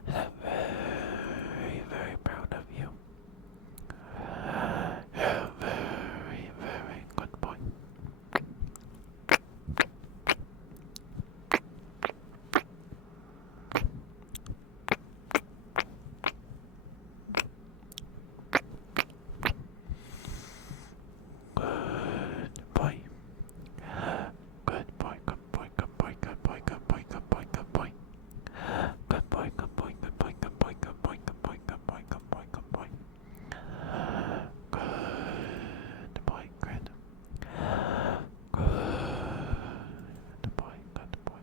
I'm very, very proud of you. You're a very, very good boy. Good boy. Good boy, good boy, good boy, good boy, good boy, good boy, good boy. Good boy, good boy, good boy, good boy, good boy, good boy, good boy, good boy, good boy. Good boy, Grid. Good boy, good boy.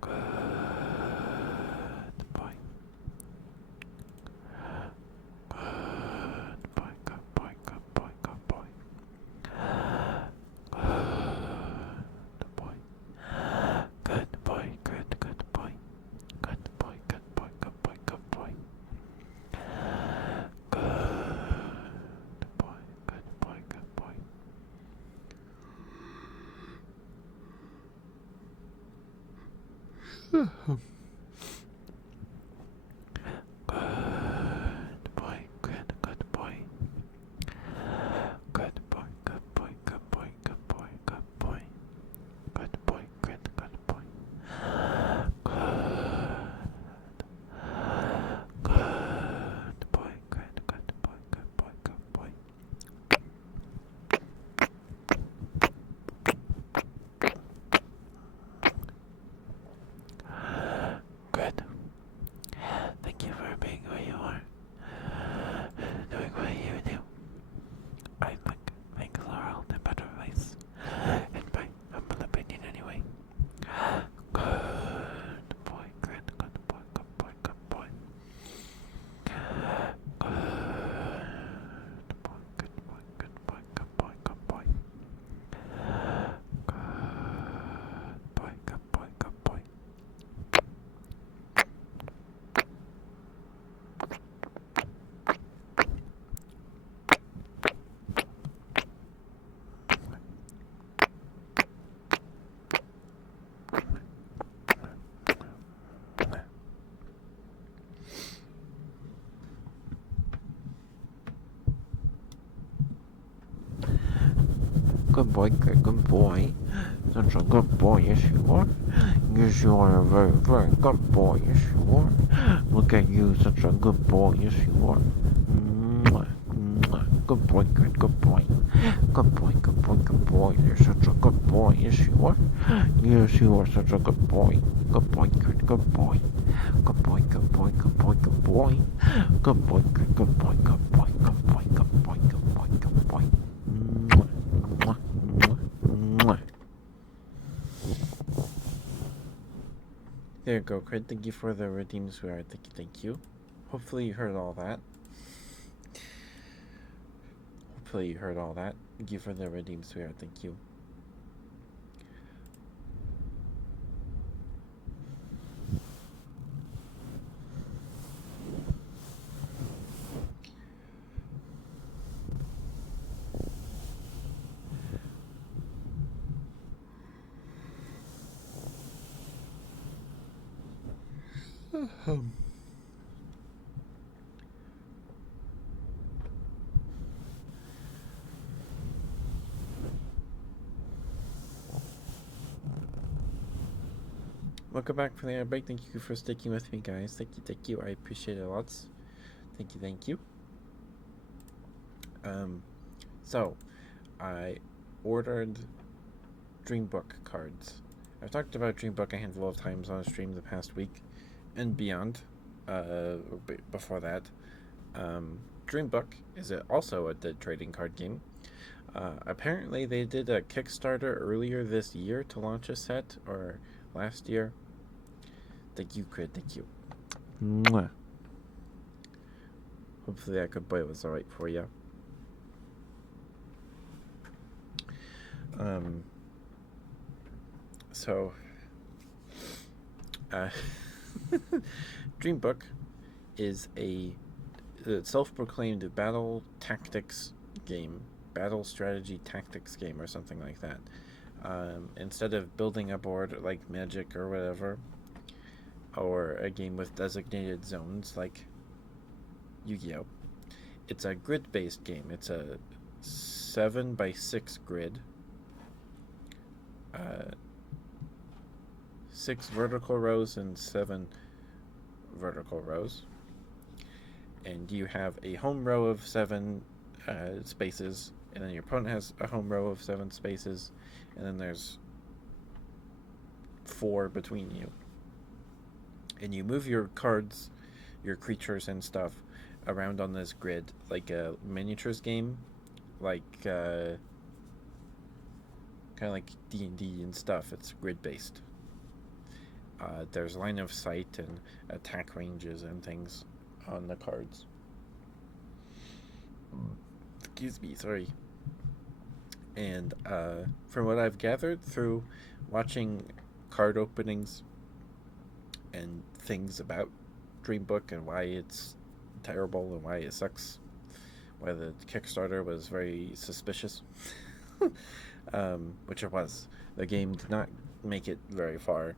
Good boy. Good boy, good boy, good boy, good boy. Good boy. Good boy, good boy. Good boy, good boy, good boy, good boy. Good boy, good boy, good boy. Good boy, good boy. Good boy, good boy, good boy, good boy, good boy. Good boy, good boy. Good boy, good boy, good boy, good boy. Good. Thank you for being who you are. Doing what you do. I think things are all in a better place. In my humble opinion anyway. Good boy, good boy, good boy, good boy. Good boy, good boy, good boy, good boy, good boy. Good boy, good boy, good boy. Good boy, good boy. Such a good boy, yes you are. Yes, you are a very, very good boy, yes you are. Look at you, such a good boy, yes you are. Mwah, mwah. Good boy, good boy. Good boy, good boy, good boy. You're such a good boy, yes you are. Yes, you are such a good boy. Good boy, good boy. Good boy, good boy, good boy, good boy. Good boy, good boy, good boy, good boy, good boy, good boy, good boy. Mwah, mwah, mwah, mwah. There you go, Craig. Thank you for the redeemed sweetheart. Thank you. Hopefully you heard all that. Thank you for the redeemed sweetheart. Thank you. Welcome back from the air break. Thank you for sticking with me, guys. Thank you. I appreciate it lots. Thank you. So I ordered Dreambook cards. I've talked about Dreambook a handful of times on a stream the past week and beyond. Before that, Dreambook is also a trading card game. Apparently, they did a Kickstarter earlier this year to launch a set, or last year. Thank you, Crit. Thank you. Mwah. Hopefully, that good boy was alright for you. So, Dreambook is a self-proclaimed battle strategy tactics game, or something like that. Instead of building a board like Magic or whatever, or a game with designated zones like Yu-Gi-Oh, it's a grid-based game. It's a 7x6 grid. 6 vertical rows and 7 vertical rows. And you have a home row of 7 spaces, and then your opponent has a home row of 7 spaces, and then there's 4 between you. And you move your cards, your creatures and stuff around on this grid like a miniatures game, like kind of like D&D and stuff. It's grid based. There's line of sight and attack ranges and things on the cards. Excuse me, sorry. And from what I've gathered through watching card openings and things about Dreambook and why it's terrible and why it sucks, why the Kickstarter was very suspicious, which it was. The game did not make it very far.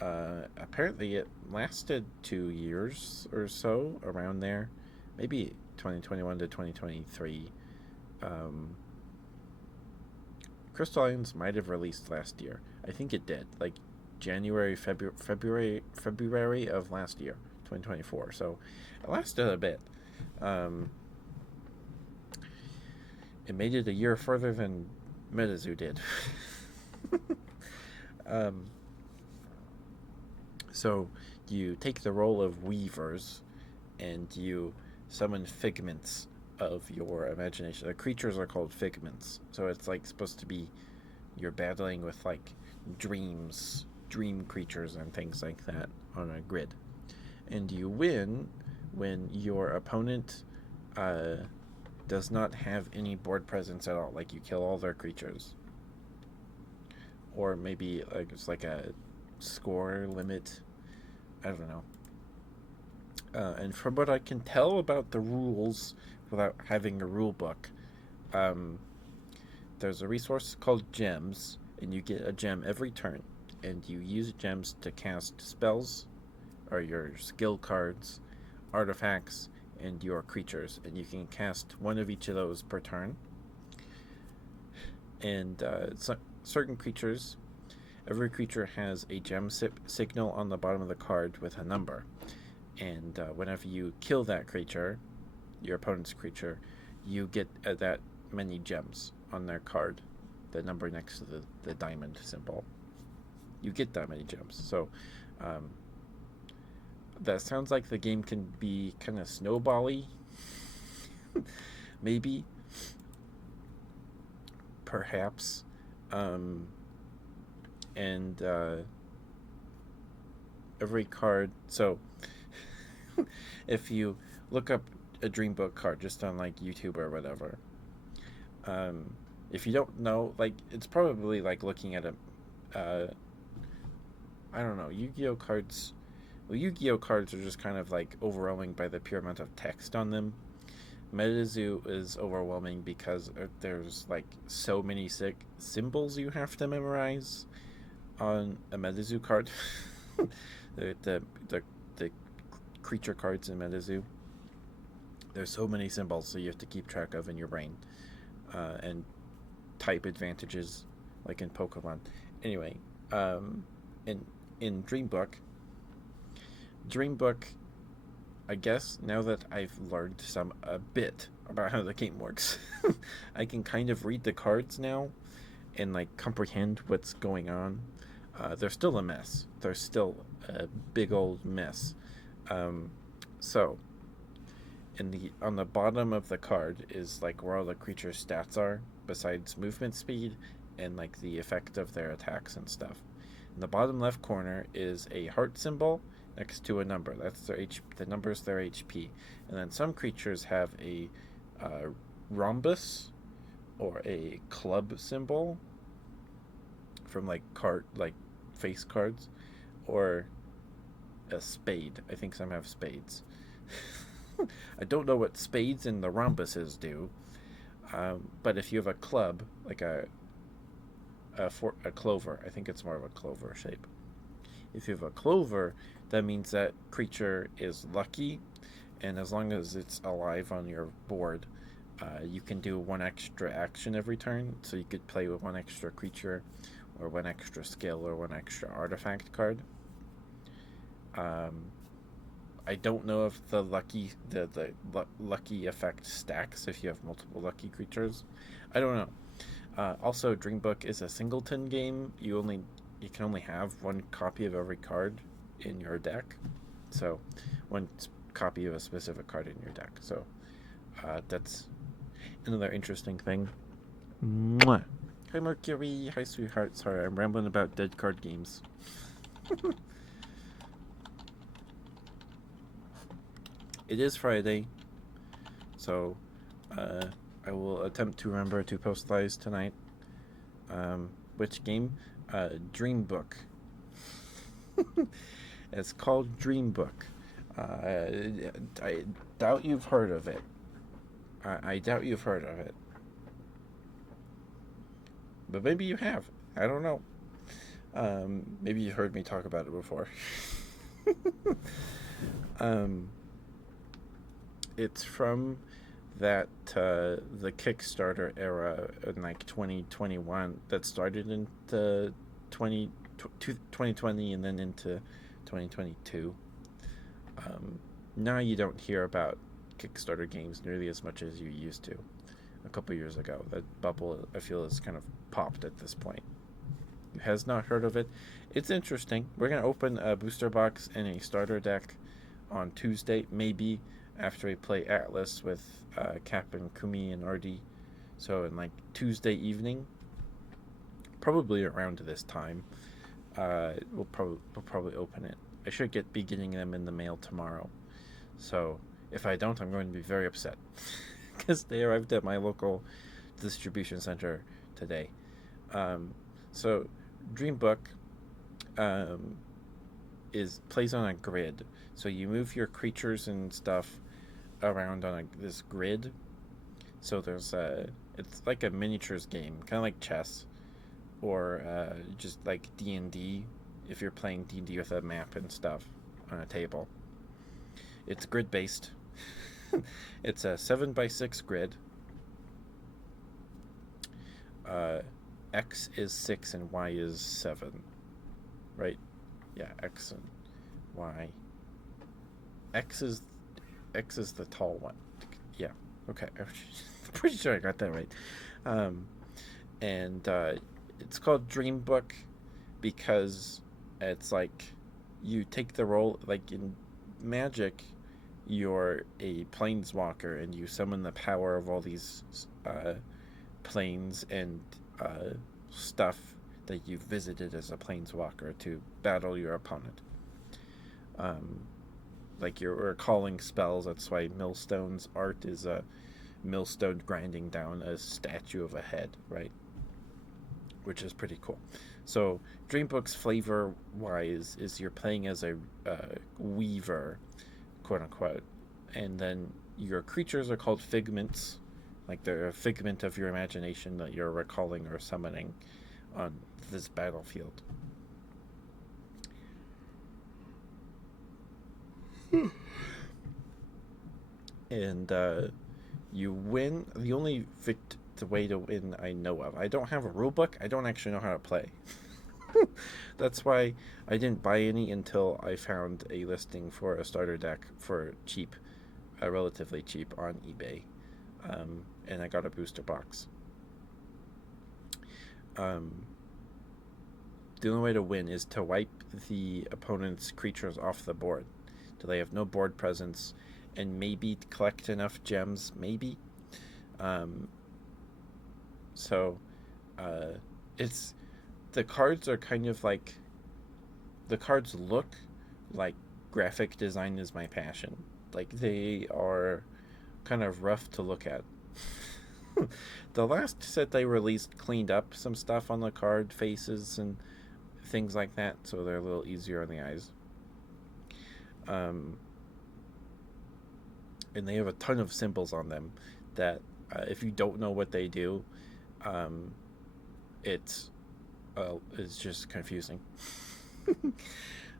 Apparently it lasted 2 years or so, around there, maybe 2021 to 2023. Crystal Islands might have released last year. I think it did, like January, February of last year, 2024. So it lasted a bit. It made it a year further than MetaZoo did. So you take the role of weavers, and you summon figments of your imagination. The creatures are called figments. So it's like supposed to be you're battling with like dream creatures and things like that on a grid. And you win when your opponent does not have any board presence at all. Like you kill all their creatures. Or maybe like it's like a score limit. I don't know. And from what I can tell about the rules without having a rule book, there's a resource called gems, and you get a gem every turn, and you use gems to cast spells, or your skill cards, artifacts, and your creatures, and you can cast one of each of those per turn. And certain creatures, every creature has a gem signal on the bottom of the card with a number. And whenever you kill that creature, your opponent's creature, you get that many gems on their card, the number next to the diamond symbol. You get that many gems. So um, that sounds like the game can be kind of snowbally, maybe, perhaps. Um, and every card. So if you look up a dream book card just on like YouTube or whatever, um, if you don't know, like it's probably like looking at a, I don't know, Yu-Gi-Oh cards. Well, Yu-Gi-Oh cards are just kind of like overwhelming by the pure amount of text on them. MetaZoo is overwhelming because there's like so many sick symbols you have to memorize on a MetaZoo card. the, the the the creature cards in MetaZoo. There's so many symbols, so you have to keep track of in your brain, and type advantages like in Pokemon. Anyway, in Dreambook, I guess now that I've learned a bit about how the game works, I can kind of read the cards now and like comprehend what's going on. They're still a mess. They're still a big old mess. Um, so on the bottom of the card is like where all the creature's stats are, besides movement speed and like the effect of their attacks and stuff. In the bottom left corner is a heart symbol next to a number. That's their The number is their HP. And then some creatures have a rhombus or a club symbol from like face cards, or a spade. I think some have spades. I don't know what spades and the rhombuses do, but if you have a club, like a clover, I think it's more of a clover shape. If you have a clover, that means that creature is lucky, and as long as it's alive on your board, you can do one extra action every turn. So you could play with one extra creature, or one extra skill, or one extra artifact card. Um, I don't know if the lucky effect stacks if you have multiple lucky creatures. I don't know. Also, Dreambook is a singleton game. You can only have one copy of every card in your deck. So, one copy of a specific card in your deck. So, that's another interesting thing. Mwah. Hi, Mercury. Hi, sweetheart. Sorry, I'm rambling about dead card games. It is Friday, so I will attempt to remember to post lives tonight. Which game? Dreambook. It's called Dreambook. I doubt you've heard of it. I doubt you've heard of it. But maybe you have. I don't know. Maybe you've heard me talk about it before. um, it's from that the Kickstarter era in like 2021 that started into 2020 and then into 2022. Now you don't hear about Kickstarter games nearly as much as you used to a couple years ago. That bubble, I feel, is kind of popped at this point. Who has not heard of it? It's interesting. We're going to open a booster box and a starter deck on Tuesday, maybe after we play Atlas with Cap and Kumi and RD. So in like Tuesday evening, probably around this time, we'll probably open it. I should be getting them in the mail tomorrow. So if I don't, I'm going to be very upset because they arrived at my local distribution center today. So Dreambook plays on a grid. So you move your creatures and stuff around on this grid. So it's like a miniatures game, kind of like chess, or just like D&D. If you're playing D&D with a map and stuff on a table, it's grid based. It's a 7x6 grid. uh, X is 6 and Y is 7, right? Yeah, X and Y. X is X is the tall one. Yeah. Okay. I'm pretty sure I got that right. Um, and it's called Dream Book because it's like you take the role like in Magic. You're a planeswalker and you summon the power of all these planes and uh, stuff that you've visited as a planeswalker to battle your opponent. Um, like you're recalling spells. That's why Millstone's art is a millstone grinding down a statue of a head, right? Which is pretty cool. So Dreambook's flavor wise is you're playing as a weaver, quote unquote, and then your creatures are called figments, like they're a figment of your imagination that you're recalling or summoning on this battlefield. And you win. The only the way to win I know of. I don't have a rule book. I don't actually know how to play. That's why I didn't buy any until I found a listing for a starter deck for cheap, relatively cheap on eBay, and I got a booster box. Um, the only way to win is to wipe the opponent's creatures off the board, till they have no board presence, and maybe collect enough gems. Maybe. Um, so, uh, it's the cards are kind of like the cards look like graphic design is my passion. Like they are kind of rough to look at. The last set they released cleaned up some stuff on the card faces and things like that, so they're a little easier on the eyes. Um, and they have a ton of symbols on them that if you don't know what they do, um, it's it's just confusing.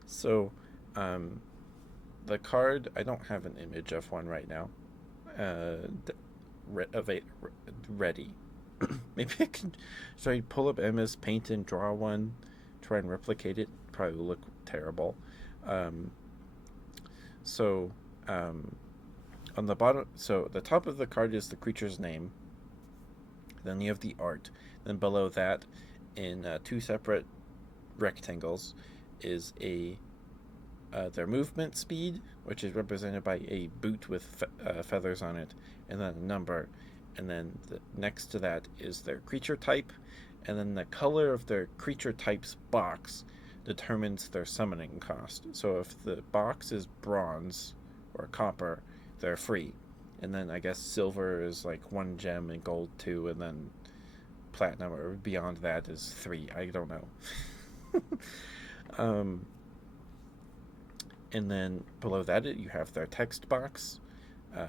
So, um, the card I don't have an image of one right now. Ready. Maybe I can. Should I pull up MS Paint and draw one? Try and replicate it. Probably look terrible. Um, so, um, on the bottom, so the top of the card is the creature's name. Then you have the art. Then below that, in two separate rectangles, is a their movement speed, which is represented by a boot with feathers on it, and then a number. And then next to that is their creature type, and then the color of their creature type's box determines their summoning cost. So if the box is bronze or copper, they're free. And then I guess silver is like 1 gem and gold 2, and then platinum or beyond that is 3. I don't know. um, and then below that you have their text box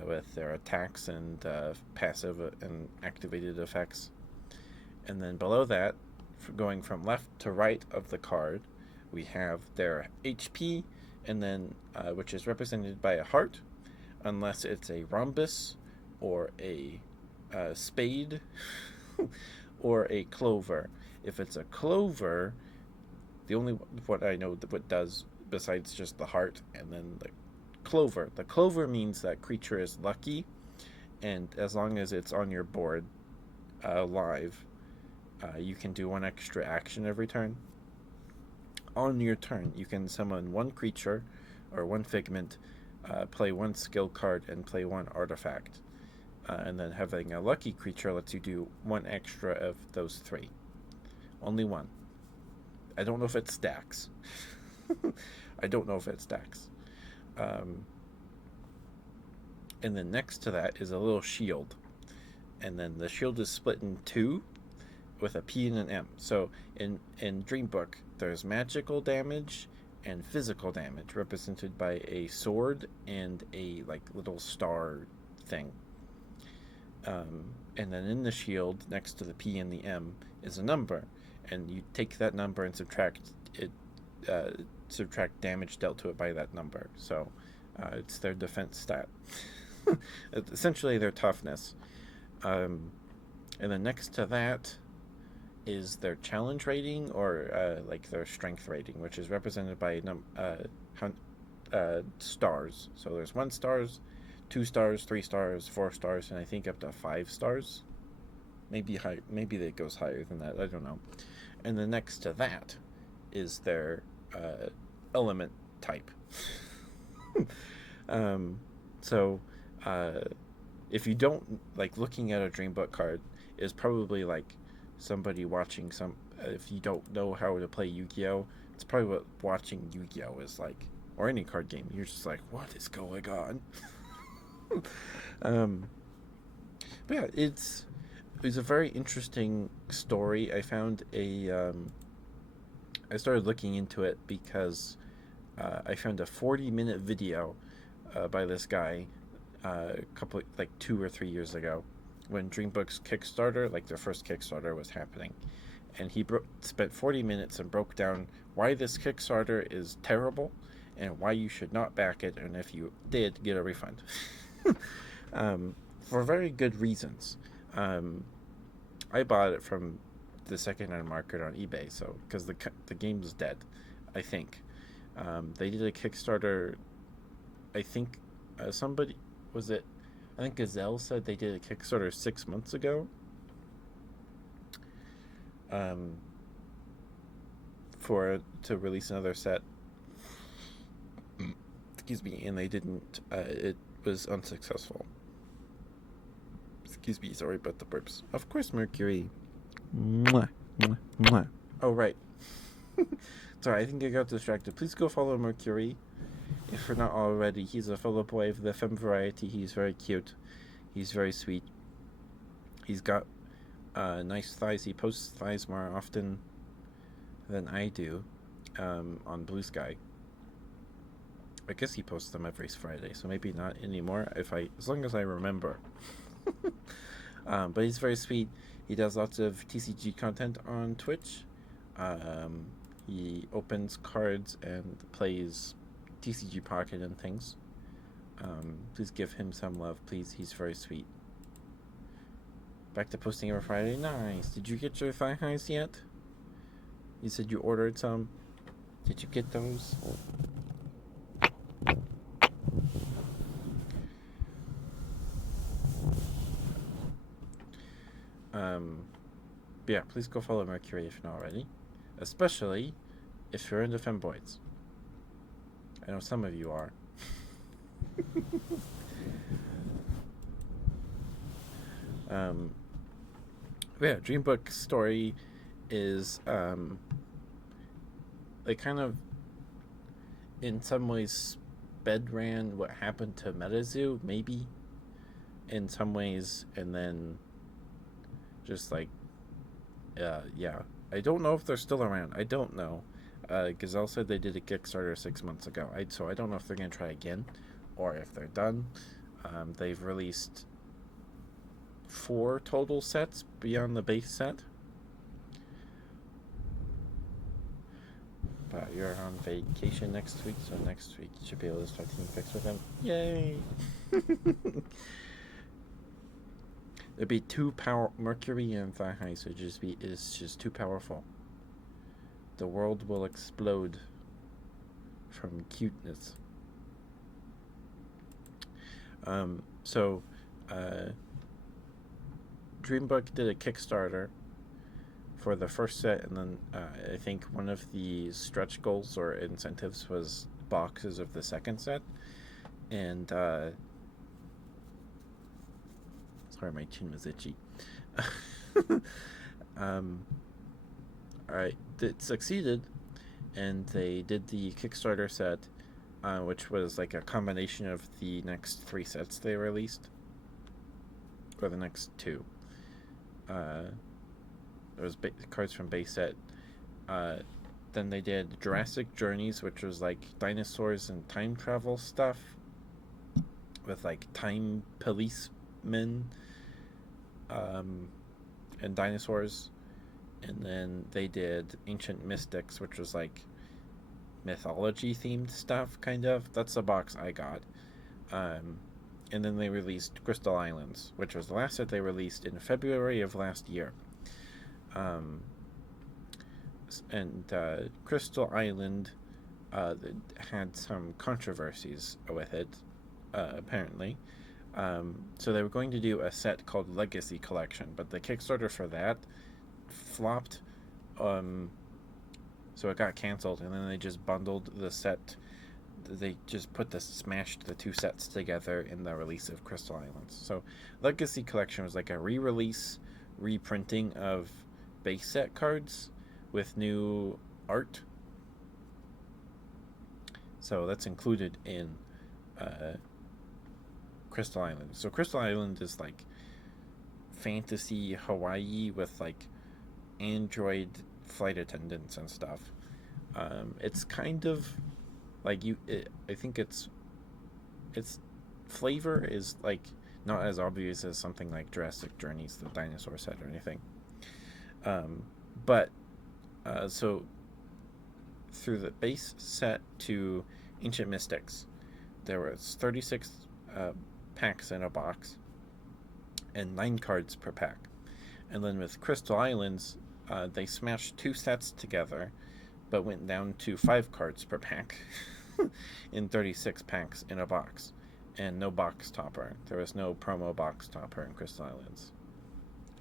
with their attacks and passive and activated effects. And then below that, going from left to right of the card, we have their HP, and then which is represented by a heart, unless it's a rhombus or a spade or a clover. If it's a clover, the only what I know what does besides just the heart and then the clover. The clover means that creature is lucky, and as long as it's on your board live, you can do one extra action every turn. On your turn, you can summon one creature or one figment, play one skill card, and play one artifact. And then having a lucky creature lets you do one extra of those 3. Only one. I don't know if it stacks. I don't know if it stacks. And then next to that is a little shield. And then the shield is split in 2 with a P and an M. So in Dream Book, there's magical damage and physical damage, represented by a sword and a like little star thing. And then in the shield, next to the P and the M, is a number, and you take that number and subtract it, subtract damage dealt to it by that number. So it's their defense stat, essentially their toughness. And then next to that, is their challenge rating or like their strength rating, which is represented by stars. So there's 1 stars, 2 stars, 3 stars, 4 stars, and I think up to 5 stars. Maybe high. Maybe it goes higher than that. I don't know. And then next to that is their element type. um, so uh, if you don't like looking at a dream book card is probably like somebody watching some. If you don't know how to play Yu-Gi-Oh, it's probably what watching Yu-Gi-Oh is like, or any card game. You're just like, what is going on? um, but yeah, it's a very interesting story. I started looking into it because I found a 40-minute video by this guy a couple like 2 or 3 years ago when Dreambooks Kickstarter, like their first Kickstarter, was happening, and he spent 40 minutes and broke down why this Kickstarter is terrible and why you should not back it, and if you did, get a refund. For very good reasons. I bought it from the secondhand market on eBay, so because the game was dead, I think. They did a Kickstarter. I think somebody was it. I think Gazelle said they did a Kickstarter 6 months ago. Um, for to release another set. Excuse me, and they didn't. It was unsuccessful. Excuse me, sorry about the burps. Of course, Mercury. Mwah, mwah, mwah. Oh, right. Sorry, I think I got distracted. Please go follow Mercury. If you're not already, he's a fellow boy of the femme variety. He's very cute. He's very sweet. He's got nice thighs. He posts thighs more often than I do on Blue Sky. I guess he posts them every Friday, so maybe not anymore. As long as I remember. But he's very sweet. He does lots of TCG content on Twitch. He opens cards and plays TCG Pocket and things. Please give him some love, please. He's very sweet. Back to posting every Friday. Nice. Did you get your thigh highs yet? You said you ordered some. Did you get those? But yeah, please go follow Mercury if you're not already. Especially if you're into femboys. I know some of you are. Yeah, Dreambook story is they kind of in some ways sped ran what happened to MetaZoo, maybe in some ways, and then just like yeah, I don't know if they're still around. I don't know. Gazelle said they did a Kickstarter 6 months ago. So I don't know if they're gonna try again, or if they're done. They've released 4 total sets beyond the base set. But you're on vacation next week, so next week you should be able to start Team Fix with them. Yay! It'd be too Mercury and Thigh Highs would just be is just too powerful. The world will explode from cuteness. So Dreambook did a Kickstarter for the first set, and then I think one of the stretch goals or incentives was boxes of the second set. And sorry, my chin was itchy. Alright, it succeeded, and they did the Kickstarter set, which was like a combination of the next 3 sets they released, or the next 2. There was cards from base set. Then they did Jurassic Journeys, which was like dinosaurs and time travel stuff with like time policemen and dinosaurs. And then they did Ancient Mystics, which was like mythology themed stuff, kind of. That's the box I got. And then they released Crystal Islands, which was the last set they released in February of last year. and Crystal Island had some controversies with it, apparently. So they were going to do a set called Legacy Collection, but the Kickstarter for that flopped. Um, so it got canceled, and then they just bundled the set. They just smashed the two sets together in the release of Crystal Islands. So Legacy Collection was like a re-release, reprinting of base set cards with new art. So that's included in uh, Crystal Island. So Crystal Island is like fantasy Hawaii with like android flight attendants and stuff. It's kind of like I think its flavor is like not as obvious as something like Jurassic Journeys, the dinosaur set, or anything. Um, but so through the base set to Ancient Mystics, there was 36 uh, packs in a box and 9 cards per pack. And then with Crystal Islands, they smashed two sets together, but went down to 5 cards per pack in 36 packs in a box, and no box topper. There was no promo box topper in Crystal Islands,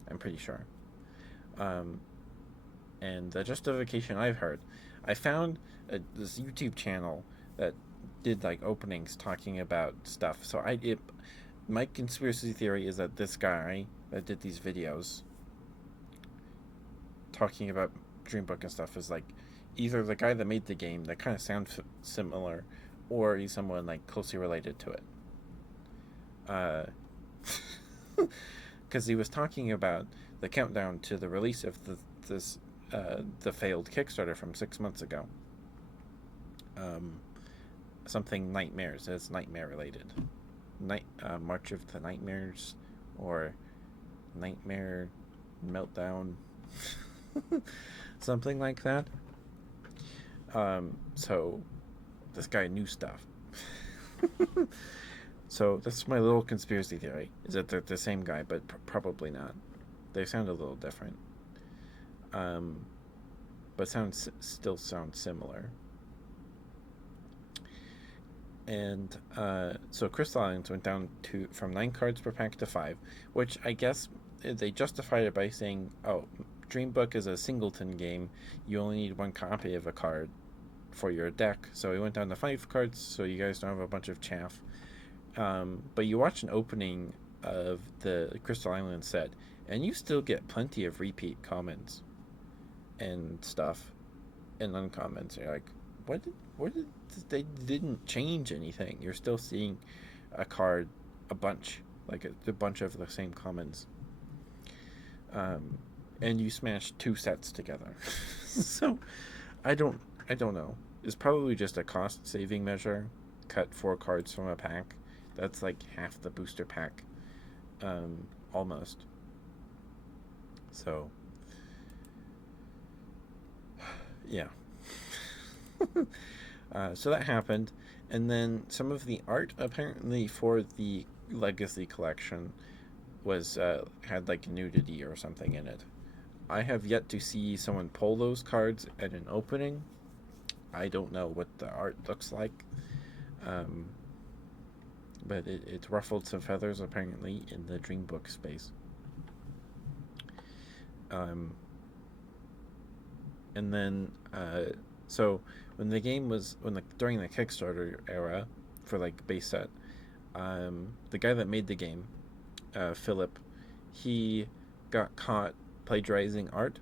I'm pretty sure. Um, and the justification I've heard, I found this YouTube channel that did like openings talking about stuff. So my conspiracy theory is that this guy that did these videos talking about Dreambook and stuff is like either the guy that made the game that kind of sounds similar, or he's someone like closely related to it. Because he was talking about the countdown to the release of the failed Kickstarter from 6 months ago. Something Nightmares. It's nightmare related. March of the Nightmares, or Nightmare Meltdown, something like that. So this guy knew stuff. So that's my little conspiracy theory: is that they're the same guy, but probably not. They sound a little different, but still sound similar. And so Crystal Islands went down from 9 cards per pack to 5, which I guess they justified it by saying, "Oh, Dreambook is a singleton game. You only need 1 copy of a card for your deck." So we went down to 5 cards, so you guys don't have a bunch of chaff. But you watch an opening of the Crystal Island set, and you still get plenty of repeat commons and stuff, and uncommons. You're like, what did they didn't change anything? You're still seeing a card, a bunch, like a bunch of the same commons. And you smash 2 sets together. So I don't know. It's probably just a cost saving measure. Cut 4 cards from a pack. That's like half the booster pack, almost. So yeah. So that happened, and then some of the art apparently for the Legacy collection was had like nudity or something in it. I have yet to see someone pull those cards at an opening. I don't know what the art looks like, but it ruffled some feathers apparently in the Dreambook space. And then so when the game was during the Kickstarter era for like base set, the guy that made the game, Philip, he got caught plagiarizing art.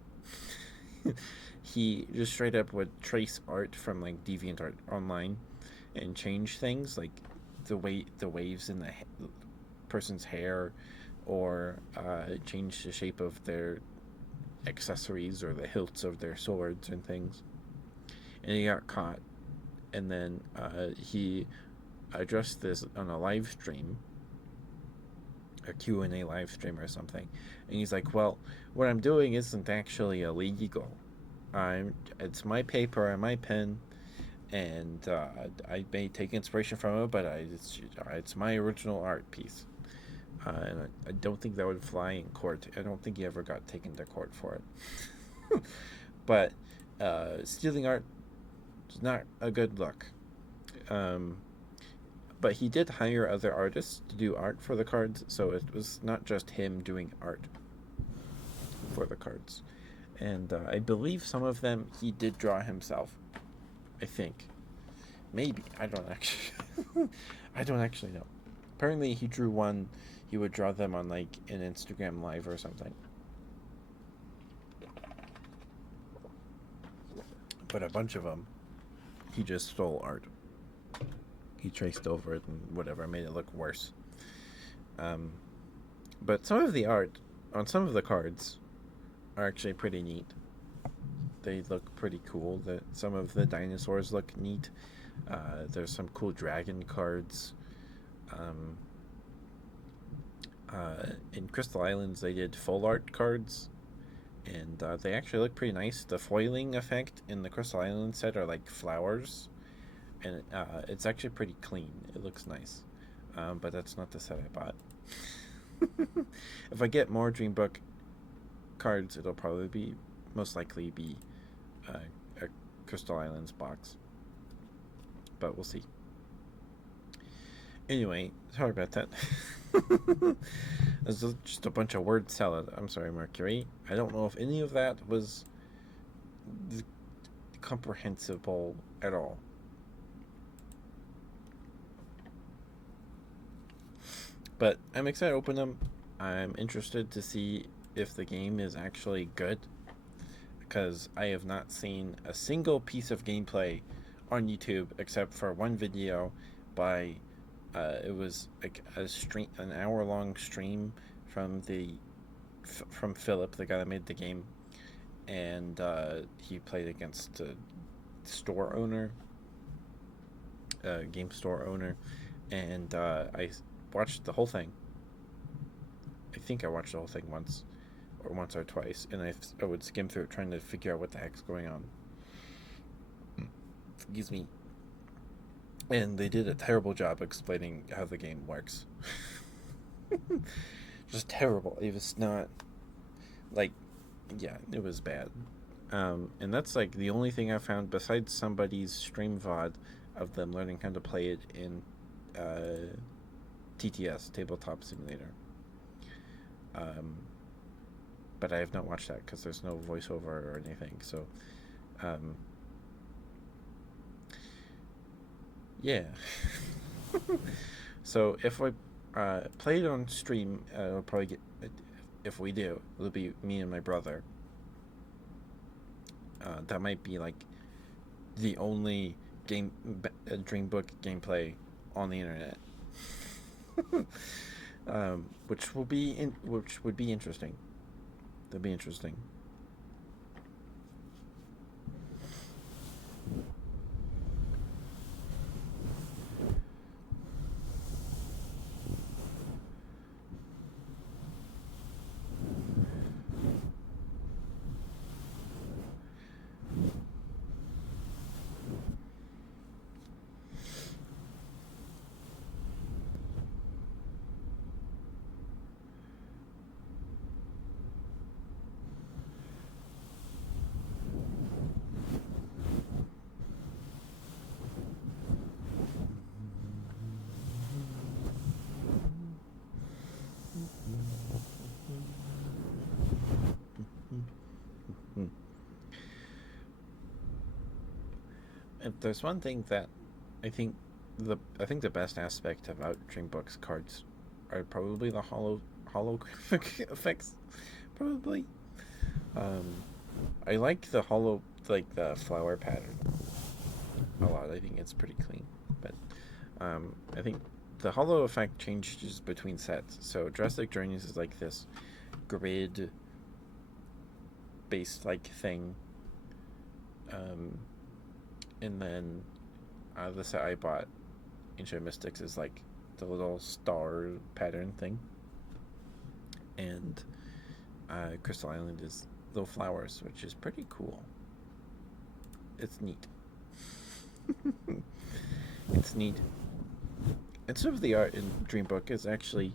He just straight up would trace art from like DeviantArt online and change things like the waves in the person's hair, or change the shape of their accessories or the hilts of their swords and things. And he got caught, and then he addressed this on a live stream, a Q&A live stream or something, and he's like, well, what I'm doing isn't actually illegal. It's my paper and my pen, and I may take inspiration from it, but it's my original art piece. And I don't think that would fly in court. I don't think he ever got taken to court for it. But Stealing art is not a good look. Um, but he did hire other artists to do art for the cards, so it was not just him doing art for the cards. And I believe some of them he did draw himself. I think, maybe, I don't actually, I don't actually know. Apparently, he drew one. He would draw them on like an Instagram live or something. But a bunch of them, he just stole art. He traced over it and whatever, made it look worse. Um, but some of the art on some of the cards are actually pretty neat. They look pretty cool. Some of the dinosaurs look neat. There's some cool dragon cards. Um, in Crystal Islands, they did full art cards, and they actually look pretty nice. The foiling effect in the Crystal Island set are like flowers, and it's actually pretty clean. It looks nice, but that's not the set I bought. If I get more Dream Book cards, it'll probably be most likely be a Crystal Islands box, but we'll see. Anyway, sorry about that. It's just a bunch of word salad. I'm sorry, Mercury. I don't know if any of that was comprehensible at all. But I'm excited to open them. I'm interested to see if the game is actually good, because I have not seen a single piece of gameplay on YouTube except for one video by it was like an hour-long stream from from Philip, the guy that made the game, and he played against a store owner, game store owner, and I watched the whole thing. I think I watched the whole thing once or twice, and I would skim through it trying to figure out what the heck's going on. Excuse me. And they did a terrible job explaining how the game works. Just terrible. It was not like, yeah, it was bad. And that's like the only thing I found besides somebody's stream VOD of them learning how to play it in TTS, Tabletop Simulator. But I have not watched that because there's no voiceover or anything. So, yeah. So if I play it on stream, it'll probably get. If we do, it'll be me and my brother. That might be like the only Dream Book gameplay on the internet, which would be interesting. That'd be interesting. If there's one thing that I think the best aspect about Dream Book's cards are probably the holographic effects. Probably. Um, I like the flower pattern a lot. I think it's pretty clean. But I think the hollow effect changes between sets. So Drastic Journeys is like this grid based like thing. And then the set I bought, Ancient Mystics, is like the little star pattern thing. And Crystal Island is little flowers, which is pretty cool. It's neat. It's neat. And some of the art in Dream Book is actually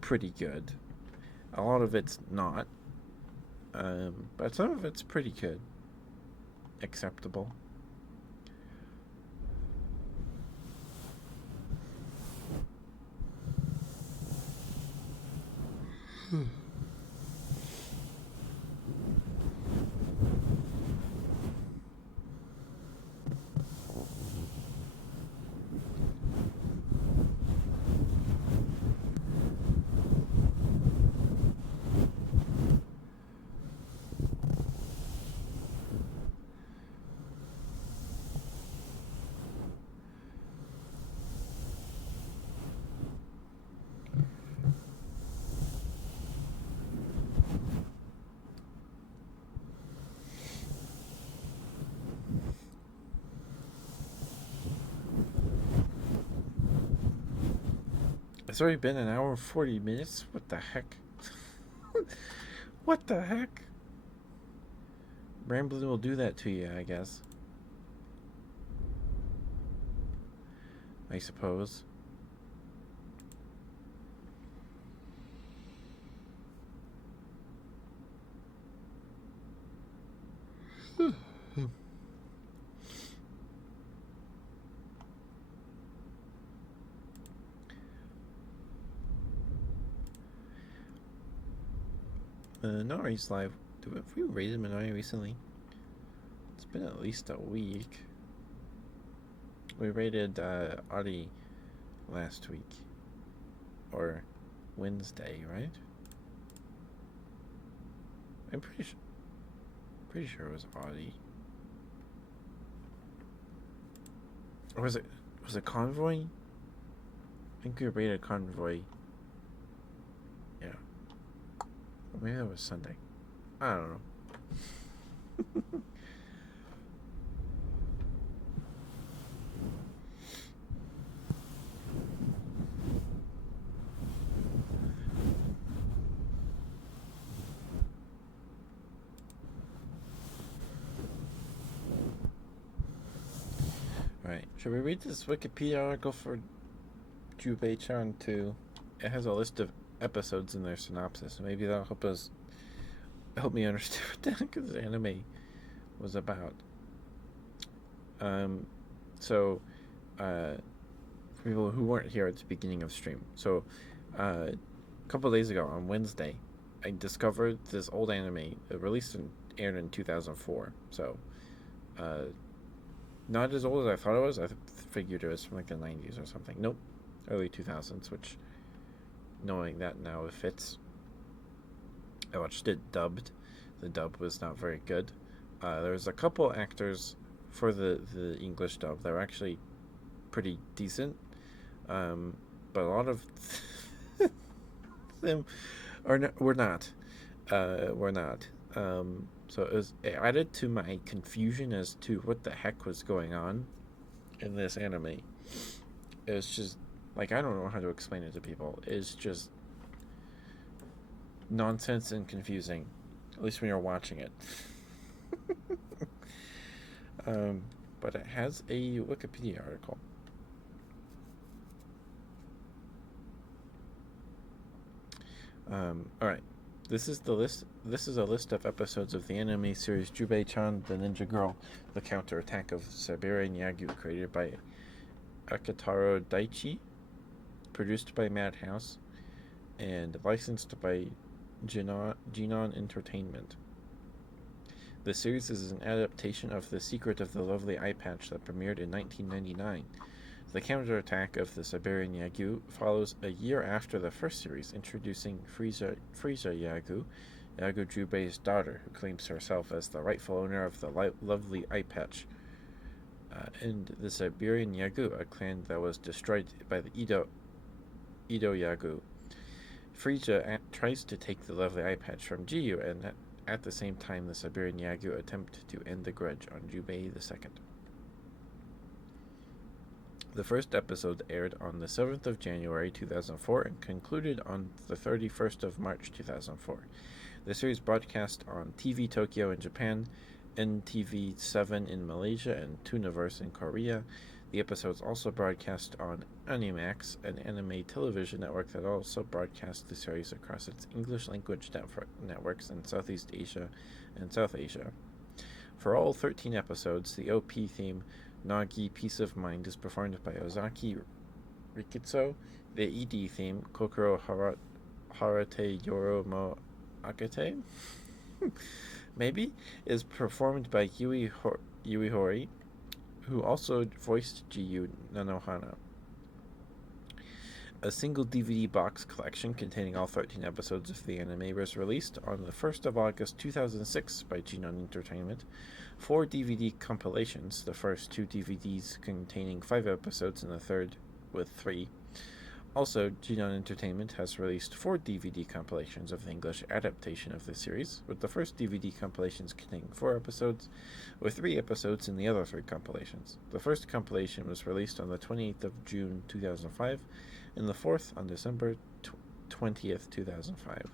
pretty good. A lot of it's not, but some of it's pretty good. acceptable. It's already been an hour and 40 minutes? What the heck? What the heck? Rambling will do that to you, I guess. I suppose. Nari's live. Have we rated Minari recently? It's been at least a week. We rated Audie last week. Or Wednesday, right? I'm pretty sure it was Audie. Or was it Convoy? I think we rated Convoy. Yeah. Or maybe that was Sunday. I don't know. Alright, should we read this Wikipedia article for Jubei-chan too? It has a list of episodes in their synopsis. Maybe that'll help me understand what the heck this anime was about. So, for people who weren't here at the beginning of stream, so a couple of days ago on Wednesday, I discovered this old anime. It aired in 2004. So, not as old as I thought it was. I figured it was from like the 90s or something. Nope, early 2000s. Which, knowing that now, it fits. I watched it dubbed. The dub was not very good. There was a couple actors for the English dub that were actually pretty decent, but a lot of them were not. So it added to my confusion as to what the heck was going on in this anime. It was just like, I don't know how to explain it to people. It's just nonsense and confusing, at least when you're watching it. But it has a Wikipedia article. Alright. This is the list. This is a list of episodes of the anime series Jubei-chan, the Ninja Girl, the Counterattack of Siberian Yagyu, created by Akitaro Daichi, produced by Madhouse, and licensed by Jinon Entertainment. The series is an adaptation of The Secret of the Lovely Eye Patch that premiered in 1999. The counterattack of the Siberian Yagyu follows a year after the first series, introducing Frieza Yagyu, Yagyu Jubei's daughter, who claims herself as the rightful owner of the lovely eye patch, and the Siberian Yagyu, a clan that was destroyed by the Edo Yagyu. Frieza tries to take the lovely eye patch from Jiyu, and at the same time, the Siberian Yagyu attempt to end the grudge on Jubei II. The first episode aired on the 7th of January 2004 and concluded on the 31st of March 2004. The series broadcast on TV Tokyo in Japan, NTV7 in Malaysia, and Tooniverse in Korea. The episodes also broadcast on Animax, an anime television network that also broadcasts the series across its English language networks in Southeast Asia and South Asia. For all 13 episodes, the OP theme, Nagi Peace of Mind, is performed by Ozaki Rikitsu. The ED theme, Kokoro Harate Yoro Mo Akate, maybe, is performed by Yui Hori, who also voiced Jiyu Nanohana. A single DVD box collection containing all 13 episodes of the anime was released on the 1st of August 2006 by Genon Entertainment. 4 DVD compilations, the first 2 DVDs containing 5 episodes and the third with 3. Also, Genon Entertainment has released 4 DVD compilations of the English adaptation of the series, with the first DVD compilations containing 4 episodes, with 3 episodes in the other 3 compilations. The first compilation was released on the 28th of June 2005, and the 4th on December 20th, 2005.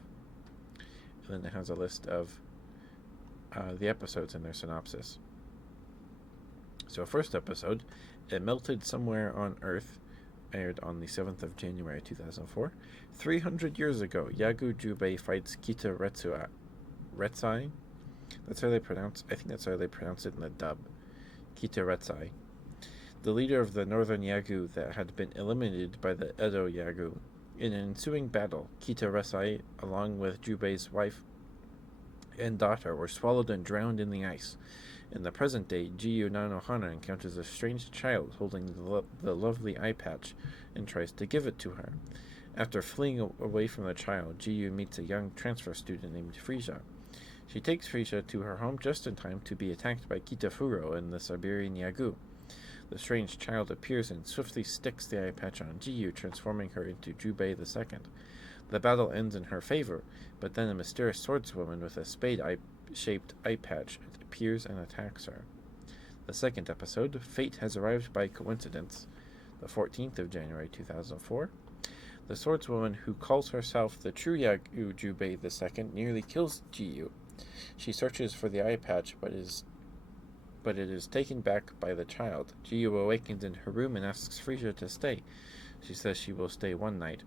And then it has a list of the episodes and their synopsis. So, first episode, It Melted Somewhere on Earth, aired on the 7th of January 2004. 300 years ago, Yagu Jubei fights Kita Retsai. That's how they pronounce. I think that's how they pronounce it in the dub. Kita Retsai, the leader of the northern Yagu that had been eliminated by the Edo Yagu. In an ensuing battle, Kita Retsai, along with Jubei's wife and daughter, were swallowed and drowned in the ice. In the present day, Jiyu Nanohana encounters a strange child holding the lovely eye patch and tries to give it to her. After fleeing away from the child, Jiyu meets a young transfer student named Frisia. She takes Frisia to her home just in time to be attacked by Kitafuro and the Siberian Yagu. The strange child appears and swiftly sticks the eye patch on Jiyu, transforming her into Jubei II. The battle ends in her favor, but then a mysterious swordswoman with a spade-shaped eye patch appears and attacks her. The second episode, Fate Has Arrived by Coincidence, the 14th of January 2004. The swordswoman who calls herself the true Yagu Jubei II nearly kills Jiyu. She searches for the eye patch, but it is taken back by the child. Jiyu awakens in her room and asks Frisia to stay. She says she will stay one night.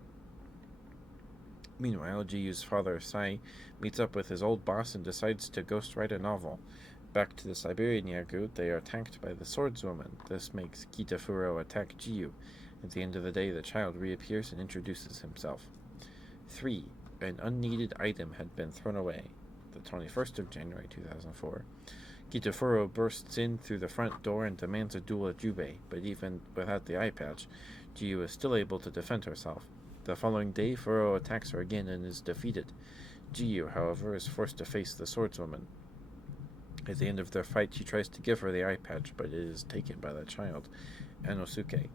Meanwhile, Jiyu's father, Sai, meets up with his old boss and decides to ghostwrite a novel. Back to the Siberian Yagu, they are attacked by the swordswoman. This makes Kitafuro attack Jiyu. At the end of the day, the child reappears and introduces himself. 3. An unneeded item had been thrown away. The 21st of January 2004. Kitafuro bursts in through the front door and demands a duel at Jubei, but even without the eye patch, Jiyu is still able to defend herself. The following day, Furo attacks her again and is defeated. Jiyu, however, is forced to face the swordswoman. At the end of their fight, she tries to give her the eye patch, but it is taken by the child, Anosuke.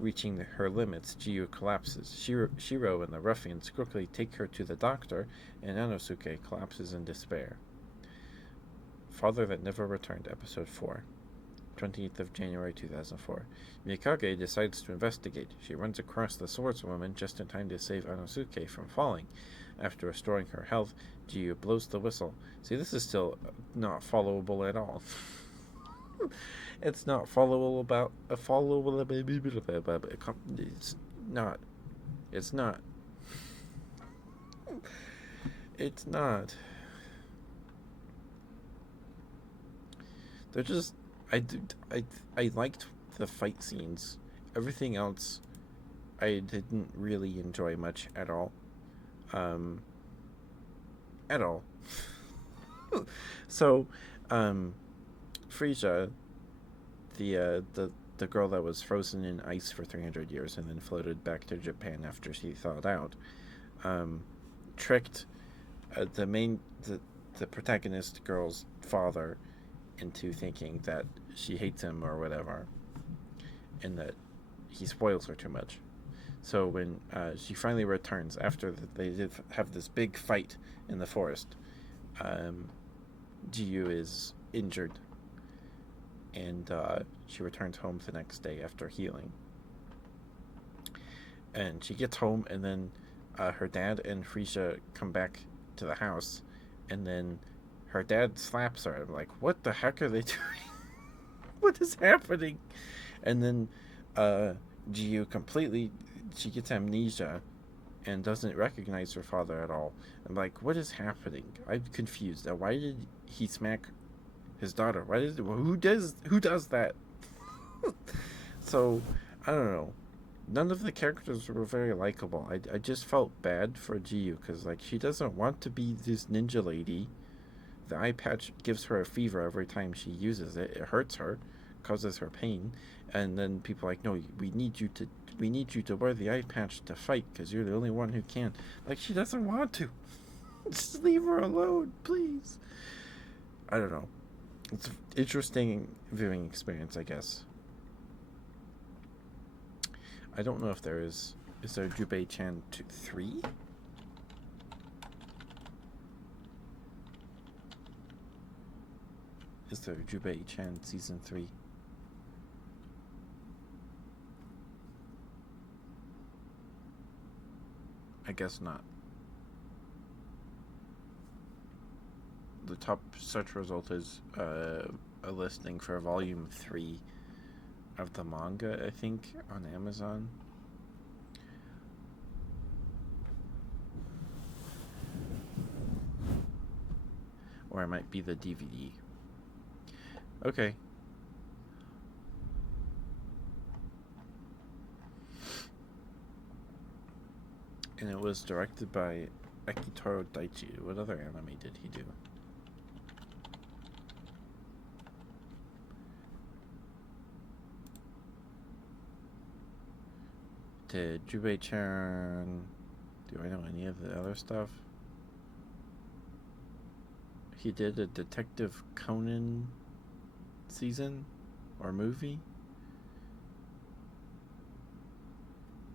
Reaching her limits, Jiyu collapses. Shiro and the ruffians quickly take her to the doctor, and Anosuke collapses in despair. Father That Never Returned, Episode 4. 20th of January 2004. Mikage decides to investigate. She runs across the swordswoman just in time to save Anosuke from falling. After restoring her health, Jiyu blows the whistle. See, this is still not followable at all. It's not followable about a followable. It's not. It's not. It's not. They're just. I liked the fight scenes. Everything else, I didn't really enjoy much at all. At all. So, Frisia, the girl that was frozen in ice for 300 years and then floated back to Japan after she thawed out, tricked the protagonist girl's father into thinking that she hates him or whatever, and that he spoils her too much. So when she finally returns after they did have this big fight in the forest, Jiyu is injured, and she returns home the next day after healing. And she gets home, and then her dad and Frisia come back to the house, and then her dad slaps her. I'm like, what the heck are they doing? What is happening? And then Jiyu she gets amnesia and doesn't recognize her father at all. I'm like, what is happening? I'm confused. Why did he smack his daughter. Who does that? So I don't know. None of the characters were very likable. I just felt bad for Jiyu because like she doesn't want to be this ninja lady. The eye patch gives her a fever every time she uses it. It hurts her, causes her pain, and then people are like, no, we need you to wear the eye patch to fight because you're the only one who can. Like she doesn't want to. Just leave her alone, please. I don't know. It's an interesting viewing experience, I guess. I don't know if there is. Is there Jubei-chan 3? Is there Jubei-chan Season 3? I guess not. The top search result is a listing for Volume 3 of the manga, I think, on Amazon. Or it might be the DVD. Okay. And it was directed by Akitaro Daichi. What other anime did he do? Did Jubei-chan... Do I know any of the other stuff? He did a Detective Conan season or movie.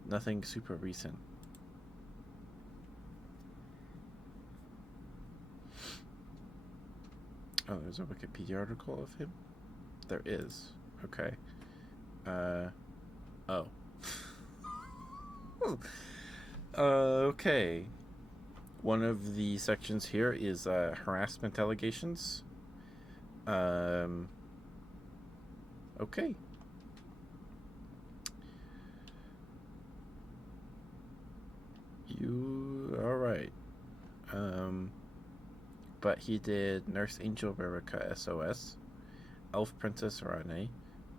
Nothing super recent. Oh, there's a Wikipedia article of him? There is. Okay. Oh. Okay. One of the sections here is harassment allegations. Okay. You alright. But he did Nurse Angel Ririka SOS, Elf Princess Rane,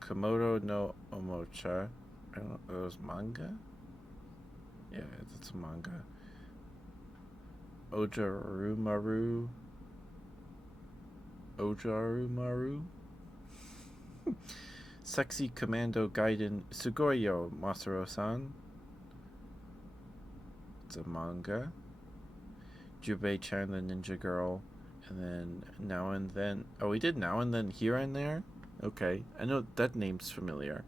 Komodo no Omocha. I don't know, it was manga? Yeah, it's a manga. Ojarumaru. Sexy Commando Gaiden Sugoyo Masaru-san. It's a manga. Jubei-chan the Ninja Girl. And then Now and Then. Oh, we did Now and Then Here and There? Okay. I know that name's familiar.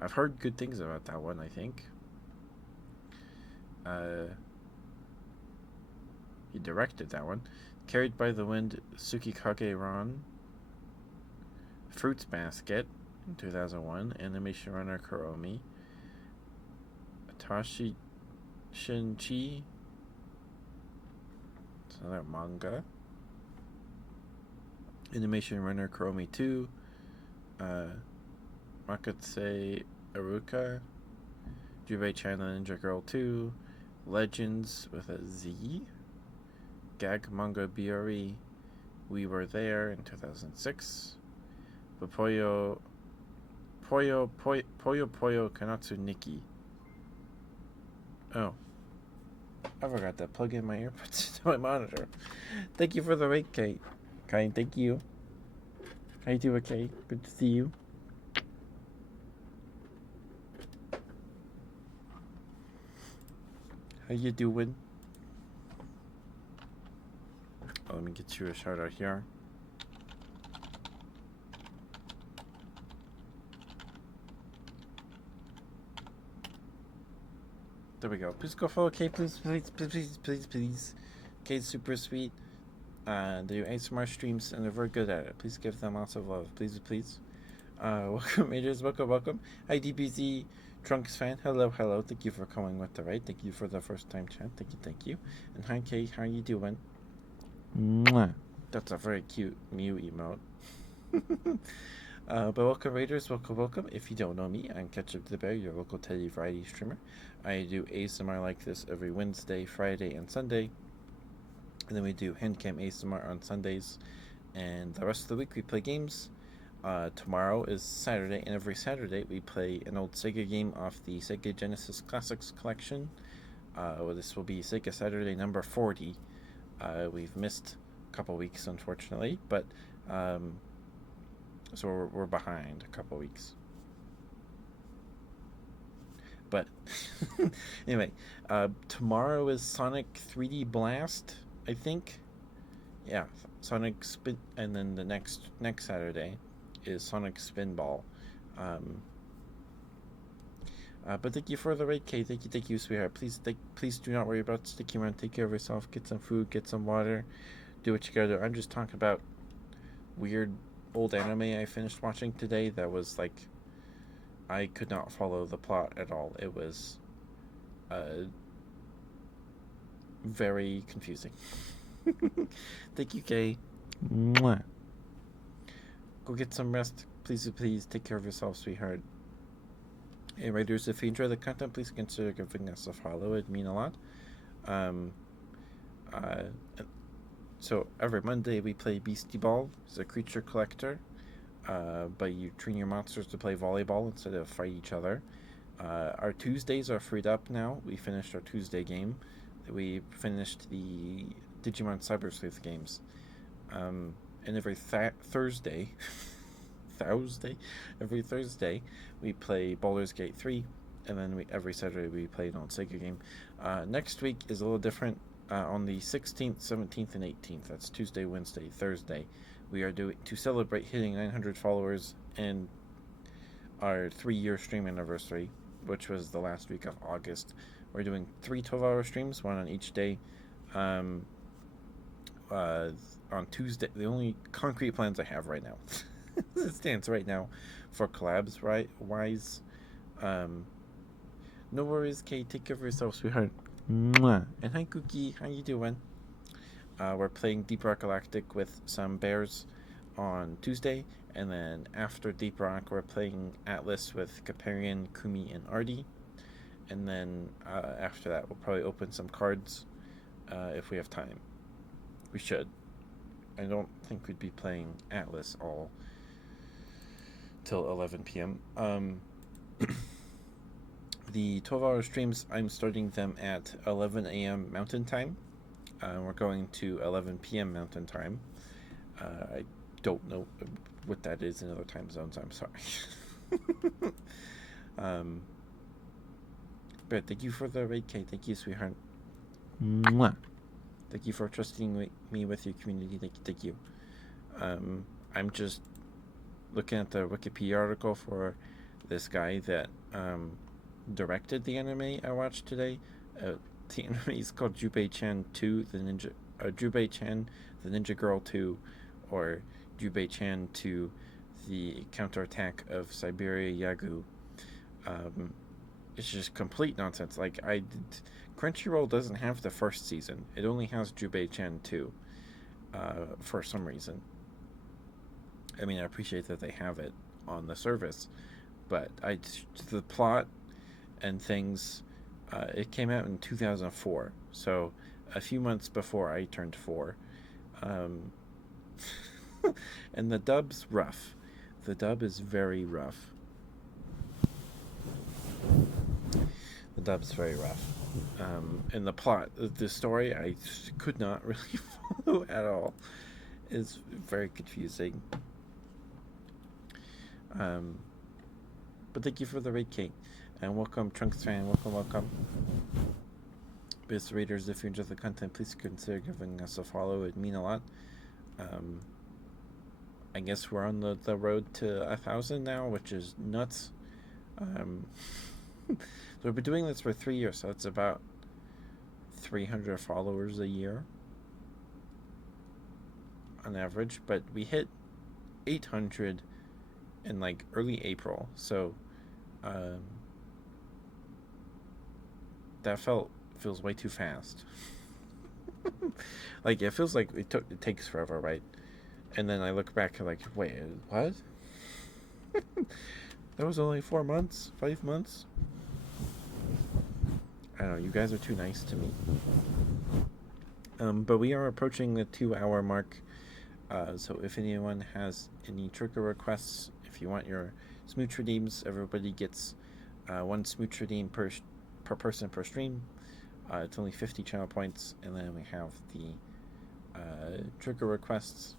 I've heard good things about that one, I think. He directed that one. Carried by the Wind, Tsukikage Ran. Fruits Basket in 2001. Animation Runner Kuromi. Atashi Shinchi. It's another manga. Animation Runner Kuromi 2. Makatse Aruka. Jubei-chan the Ninja Girl 2. Legends with a Z. Gag Manga BRE. We Were There in 2006. But Poyo Kanatsu Nikki. Oh. I forgot to plug in my earbuds to my monitor. Thank you for the rate, Kate. Kind, thank you. How you doing, Kate? Good to see you. How you doing? Oh, let me get you a shout out here. There we go. Please go follow Kate, please. Kate's super sweet. They do ASMR streams and they're very good at it. Please give them lots of love. Please. Welcome, Majors. Welcome. Hi, DBZ. Trunks fan. Hello. Thank you for coming with the raid. Thank you for the first time chat. Thank you. And hi, Kate. How are you doing? Mwah. That's a very cute Mew emote. But welcome, Raiders. Welcome. If you don't know me, I'm Ketchup the Bear, your local Teddy variety streamer. I do ASMR like this every Wednesday, Friday, and Sunday. And then we do Handcam ASMR on Sundays. And the rest of the week we play games. Tomorrow is Saturday, and every Saturday we play an old Sega game off the Sega Genesis Classics collection. This will be Sega Saturday number 40. We've missed a couple weeks, unfortunately, but so we're behind a couple weeks. But anyway, tomorrow is Sonic 3D Blast, I think. Yeah, Sonic Spin, and then the next Saturday is Sonic Spinball. Um, but thank you for the raid, Kay. Thank you, sweetheart. Please do not worry about sticking around. Take care of yourself. Get some food. Get some water. Do what you gotta do. I'm just talking about weird old anime I finished watching today. That was like, I could not follow the plot at all. It was, very confusing. Thank you, Kay. Mwah. Go get some rest. Please take care of yourself, sweetheart. Hey, Raiders, if you enjoy the content, please consider giving us a follow. It'd mean a lot. Um, uh, so every Monday we play Beastie Ball. It's a creature collector. But you train your monsters to play volleyball instead of fight each other. Our Tuesdays are freed up now. We finished our Tuesday game. We finished the Digimon Cyber Sleuth games. And every Thursday, every Thursday, we play Baldur's Gate 3, and then every Saturday we play an old Sega game. Next week is a little different. On the 16th, 17th, and 18th, that's Tuesday, Wednesday, Thursday, we are doing, to celebrate hitting 900 followers and our 3-year stream anniversary, which was the last week of August. We're doing 3 12-hour streams, one on each day. On Tuesday, the only concrete plans I have right now, it stands right now, for collabs, right? Wise. No worries, Kate. Take care of yourself, sweetheart. Mwah. And hi, Cookie. How you doing? We're playing Deep Rock Galactic with some bears on Tuesday, and then after Deep Rock, we're playing Atlas with Kaparian, Kumi, and Artie. And then after that, we'll probably open some cards if we have time. We should. I don't think we'd be playing Atlas all till 11 p.m. The 12-hour streams, I'm starting them at 11 a.m. Mountain Time. We're going to 11 p.m. Mountain Time. I don't know what that is in other time zones. I'm sorry. But thank you for the raid, Kate. Thank you, sweetheart. Mwah. Thank you for trusting me with your community. Thank you. I'm just looking at the Wikipedia article for this guy that directed the anime I watched today. The anime is called Jubei-chan 2, the Ninja, Jubei-chan, the Ninja Girl 2, or Jubei-chan 2, the Counterattack of Siberia Yagu. It's just complete nonsense. Like, Crunchyroll doesn't have the first season. It only has Jubei-chan 2, for some reason. I mean, I appreciate that they have it on the service, but the plot and things, it came out in 2004, so a few months before I turned 4. And the dub's rough. The dub is very rough. The dub's very rough. And the plot, the story, I could not really follow at all. It's very confusing. But thank you for the raid, Kate. And welcome, Trunks fan. Welcome. Best readers, if you enjoy the content, please consider giving us a follow. It'd mean a lot. I guess we're on the road to 1,000 now, which is nuts. So we've been doing this for 3 years, so it's about 300 followers a year on average. But we hit 800 in like early April, so that feels way too fast. Like, it feels like it takes forever, right? And then I look back and like, wait, what? That was only 4 months, 5 months. I don't know. You guys are too nice to me. But we are approaching the 2 hour mark. So if anyone has any trigger requests, if you want your smooch redeems, everybody gets one smooch redeem per person per stream. It's only 50 channel points, and then we have the trigger requests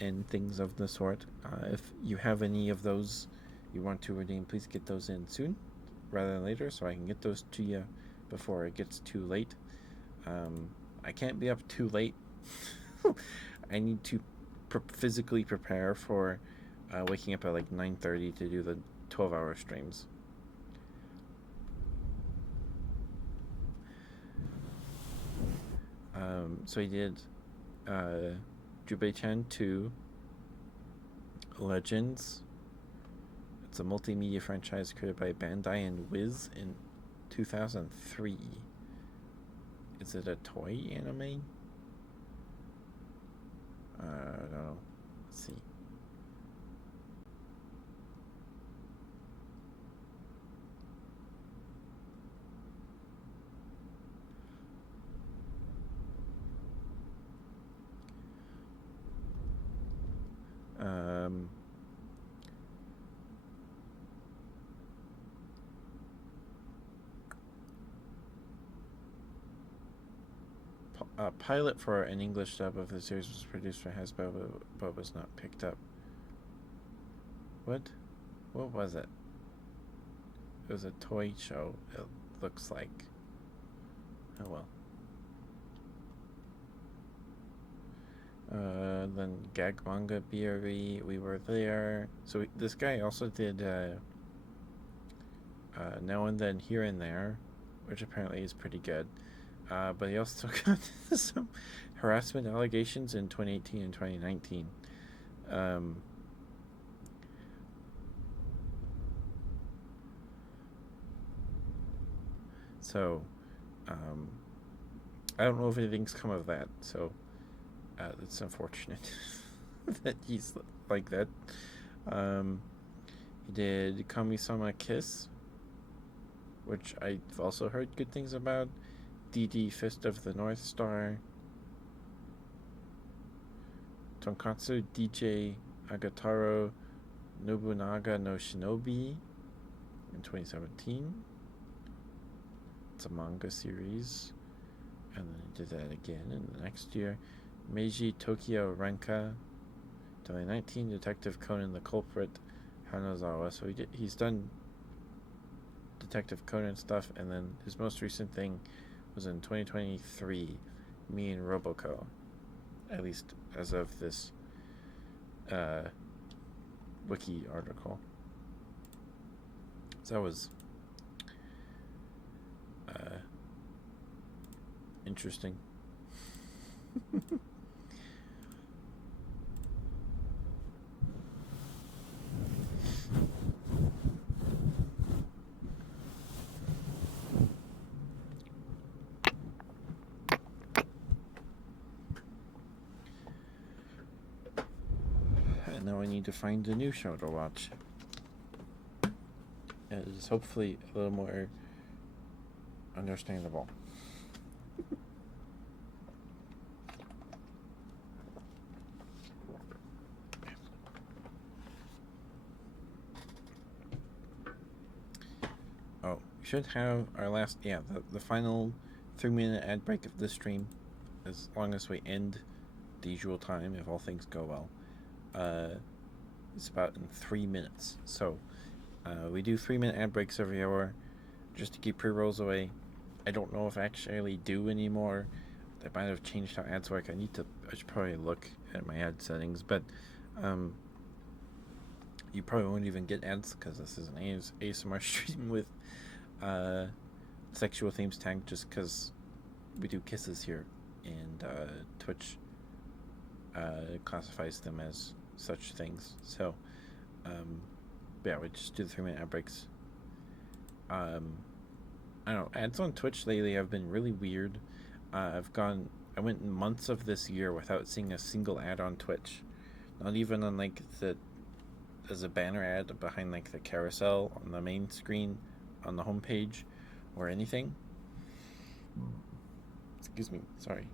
and things of the sort. If you have any of those you want to redeem, please get those in soon rather than later, so I can get those to you before it gets too late. I can't be up too late. I need to physically prepare for waking up at like 9:30 to do the 12-hour streams. So I did Jubei-chan 2 Legends. It's a multimedia franchise created by Bandai and Wiz in 2003. Is it a toy anime? I don't know. Let's see. A pilot for an English dub of the series was produced by Hasbro, but was not picked up. What? What was it? It was a toy show, it looks like. Oh well. Then Gag Manga BRV, we were there. So this guy also did Now and Then Here and There, which apparently is pretty good. But he also got some harassment allegations in 2018 and 2019. So, I don't know if anything's come of that. So, it's unfortunate that he's like that. He did Kami-sama Kiss, which I've also heard good things about. DD Fist of the North Star. Tonkatsu DJ Agataro Nobunaga no Shinobi in 2017. It's a manga series. And then he did that again in the next year. Meiji Tokyo Renka 2019. Detective Conan the Culprit Hanazawa. So he's done Detective Conan stuff, and then his most recent thing was in 2023, Me and Roboco, at least as of this wiki article. So that was interesting. Now I need to find a new show to watch. It is hopefully a little more understandable. Oh, we should have our last, the final 3-minute ad break of this stream, as long as we end the usual time, if all things go well. It's about in 3 minutes. So we do 3-minute ad breaks every hour just to keep pre-rolls away. I don't know if I actually do anymore. They might have changed how ads work. I should probably look at my ad settings, but you probably won't even get ads because this is an ASMR stream with sexual themes tagged, just because we do kisses here, and Twitch classifies them as such things. So yeah, we just do the 3-minute ad breaks. I don't know, ads on Twitch lately have been really weird. I went months of this year without seeing a single ad on Twitch, not even on like as a banner ad behind like the carousel on the main screen on the homepage or anything. Excuse me, sorry.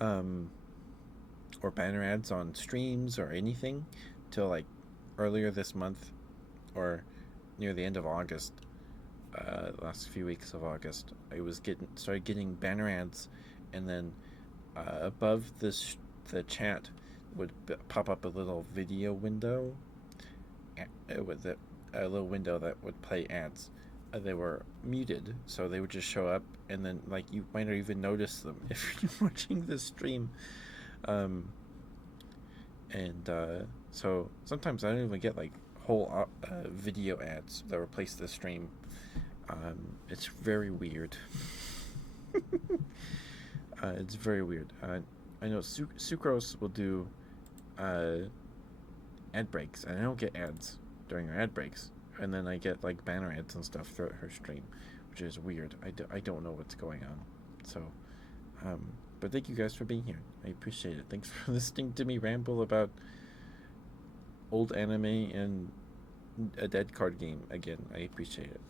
um, or banner ads on streams or anything till like earlier this month or near the end of August. Last few weeks of August, I was started getting banner ads, and then above the chat would pop up a little video window with a little window that would play ads. They were muted, so they would just show up, and then like you might not even notice them if you're watching the stream. Um, and So sometimes I don't even get like whole video ads that replace the stream. It's very weird. It's very weird. I know Sucrose will do uh, ad breaks, and I don't get ads during her ad breaks. And then I get like banner ads and stuff throughout her stream, which is weird. I don't know what's going on. So, um, but thank you guys for being here. I appreciate it. Thanks for listening to me ramble about old anime and a dead card game again. I appreciate it.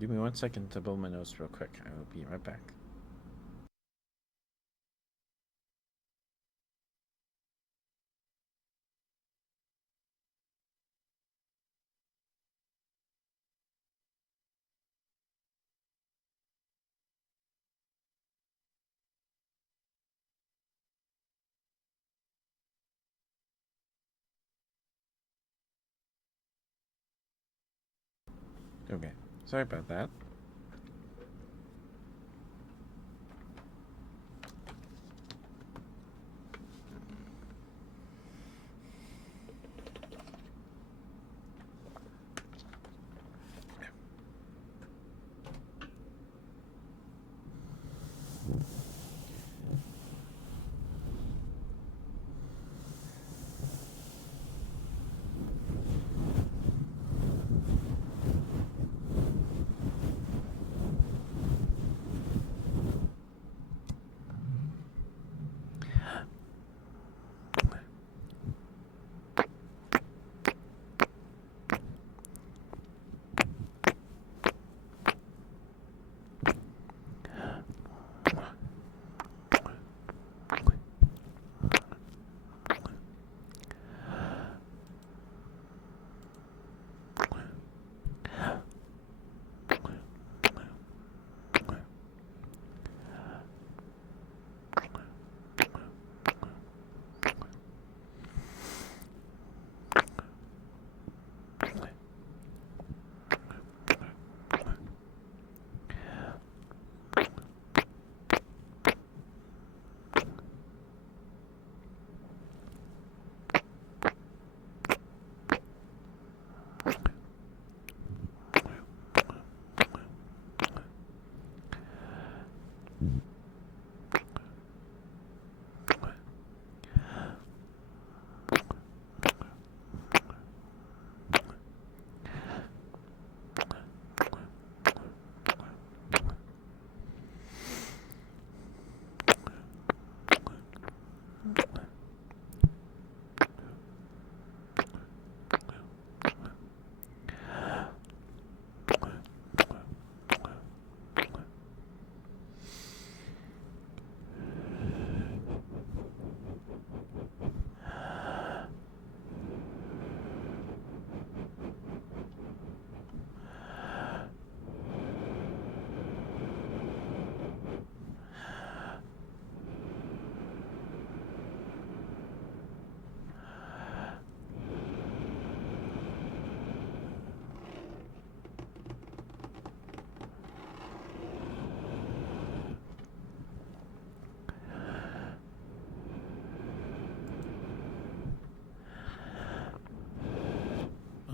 Give me 1 second to blow my nose real quick. I will be right back. Okay, sorry about that.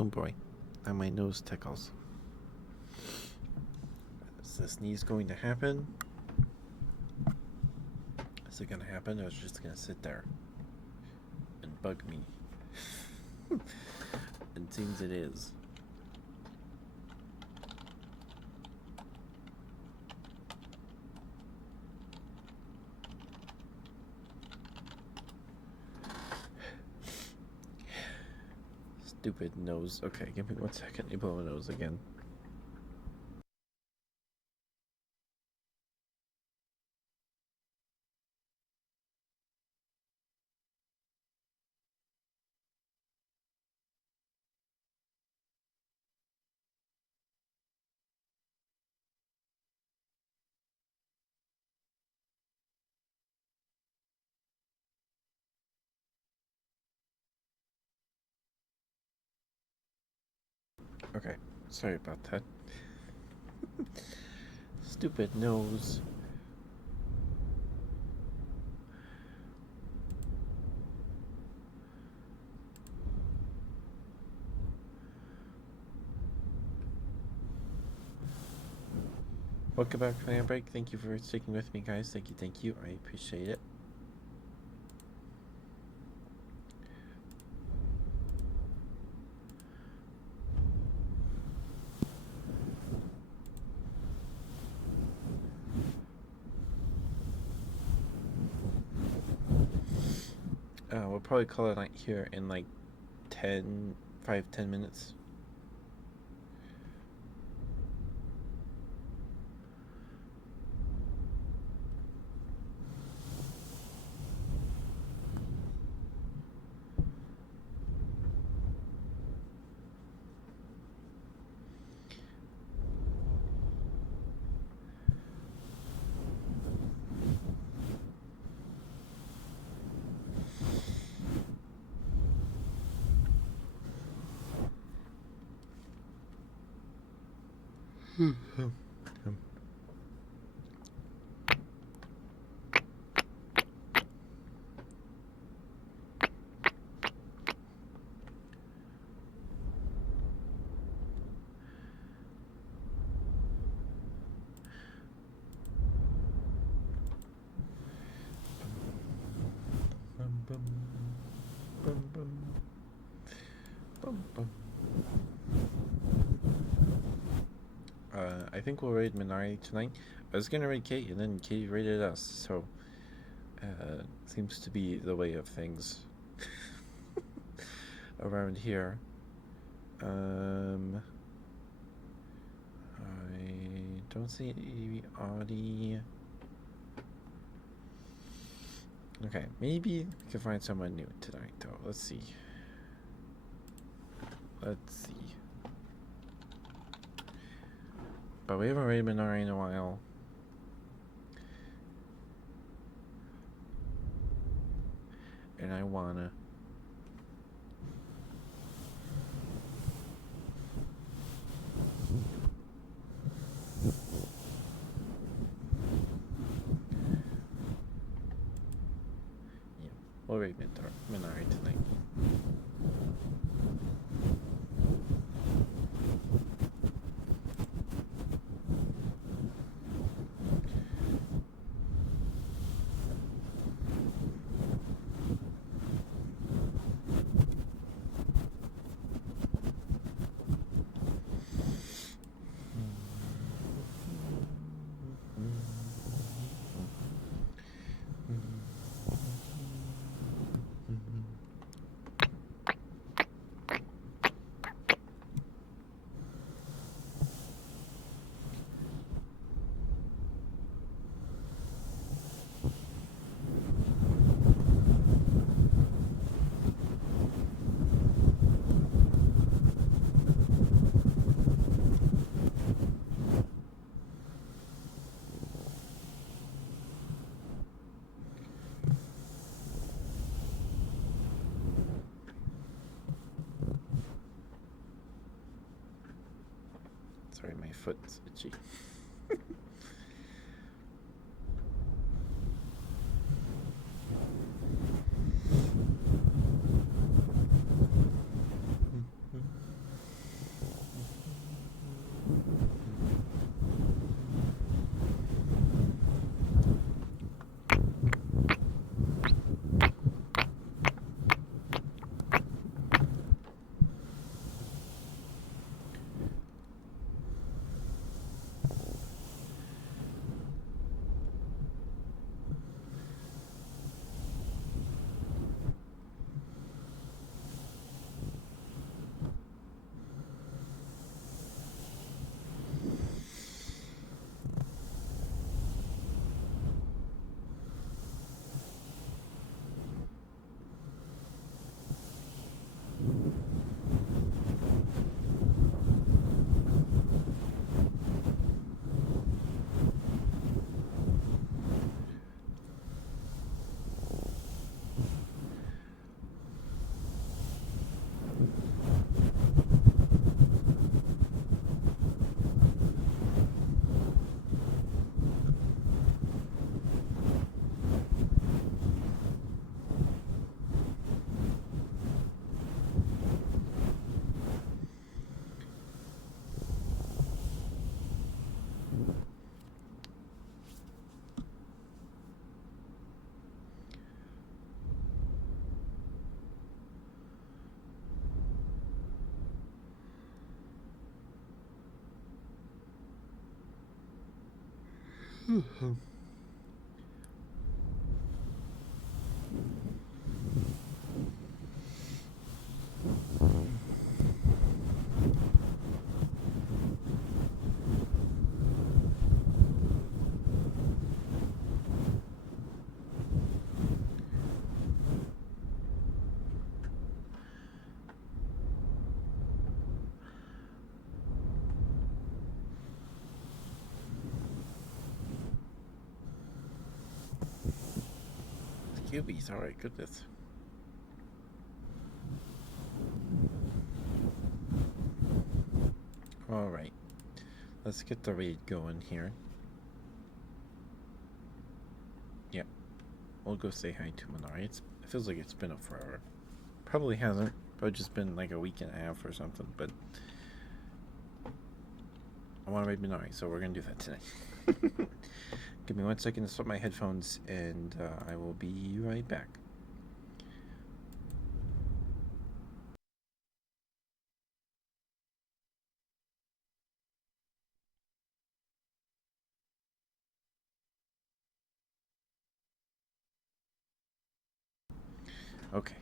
Oh boy, now my nose tickles. the sneeze going to happen? Is it going to happen, or is it just going to sit there and bug me? It seems it is. Stupid nose. Okay, give me 1 second. You blow a nose again. Okay, sorry about that. Stupid nose. Welcome back from the break. Thank you for sticking with me, guys. Thank you. I appreciate it. We'll probably call it night here in like 10 minutes. I think we'll raid Minari tonight. I was gonna raid Kate, and then Kate raided us, so seems to be the way of things around here. I don't see Audie. Okay, maybe we can find someone new tonight, though. Let's see. But we haven't raided Minari in a while. And I wanna. Yeah, we'll raid Minari tonight. Sorry, my foot's itchy. Cubies, alright, goodness. Alright, let's get the raid going here. Yep, we'll go say hi to Minari. It feels like it's been up forever. Probably hasn't. Probably just been like a week and a half or something, but I want to raid Minari, so we're gonna do that today. Give me 1 second to swap my headphones, and I will be right back. Okay.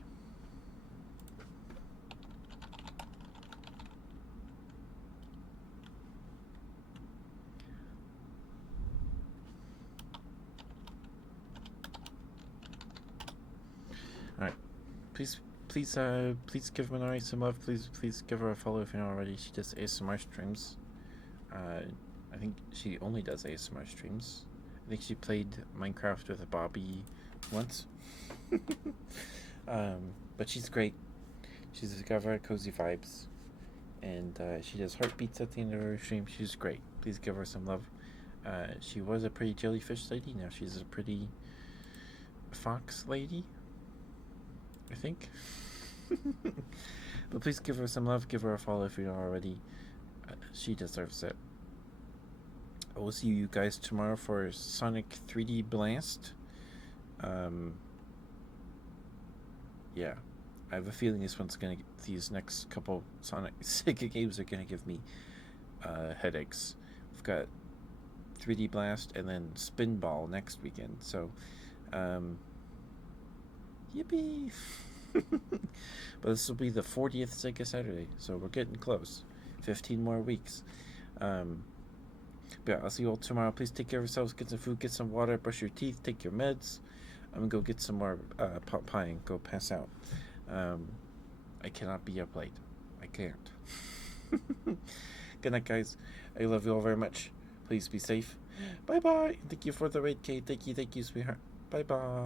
Alright. Please give Minari some love. Please give her a follow if you're not already. She does ASMR streams. I think she only does ASMR streams. I think she played Minecraft with a Bobby once. But she's great. She's got very cozy vibes, and she does heartbeats at the end of her stream. She's great. Please give her some love. She was a pretty jellyfish lady. Now she's a pretty fox lady, I think. But please give her some love. Give her a follow if you're not already. She deserves it. I will see you guys tomorrow for Sonic 3D Blast. Yeah, I have a feeling these next couple Sonic Sega games are gonna give me headaches. We've got 3D Blast and then Spinball next weekend. So, yippee! But this will be the 40th Sega Saturday, so we're getting close. 15 more weeks. But yeah, I'll see you all tomorrow. Please take care of yourselves. Get some food, get some water, brush your teeth, take your meds. I'm gonna go get some more pot pie and go pass out. I cannot be up late. I can't. Good night, guys. I love you all very much. Please be safe. Bye bye. Thank you for the raid, Kate. Thank you, sweetheart. Bye bye.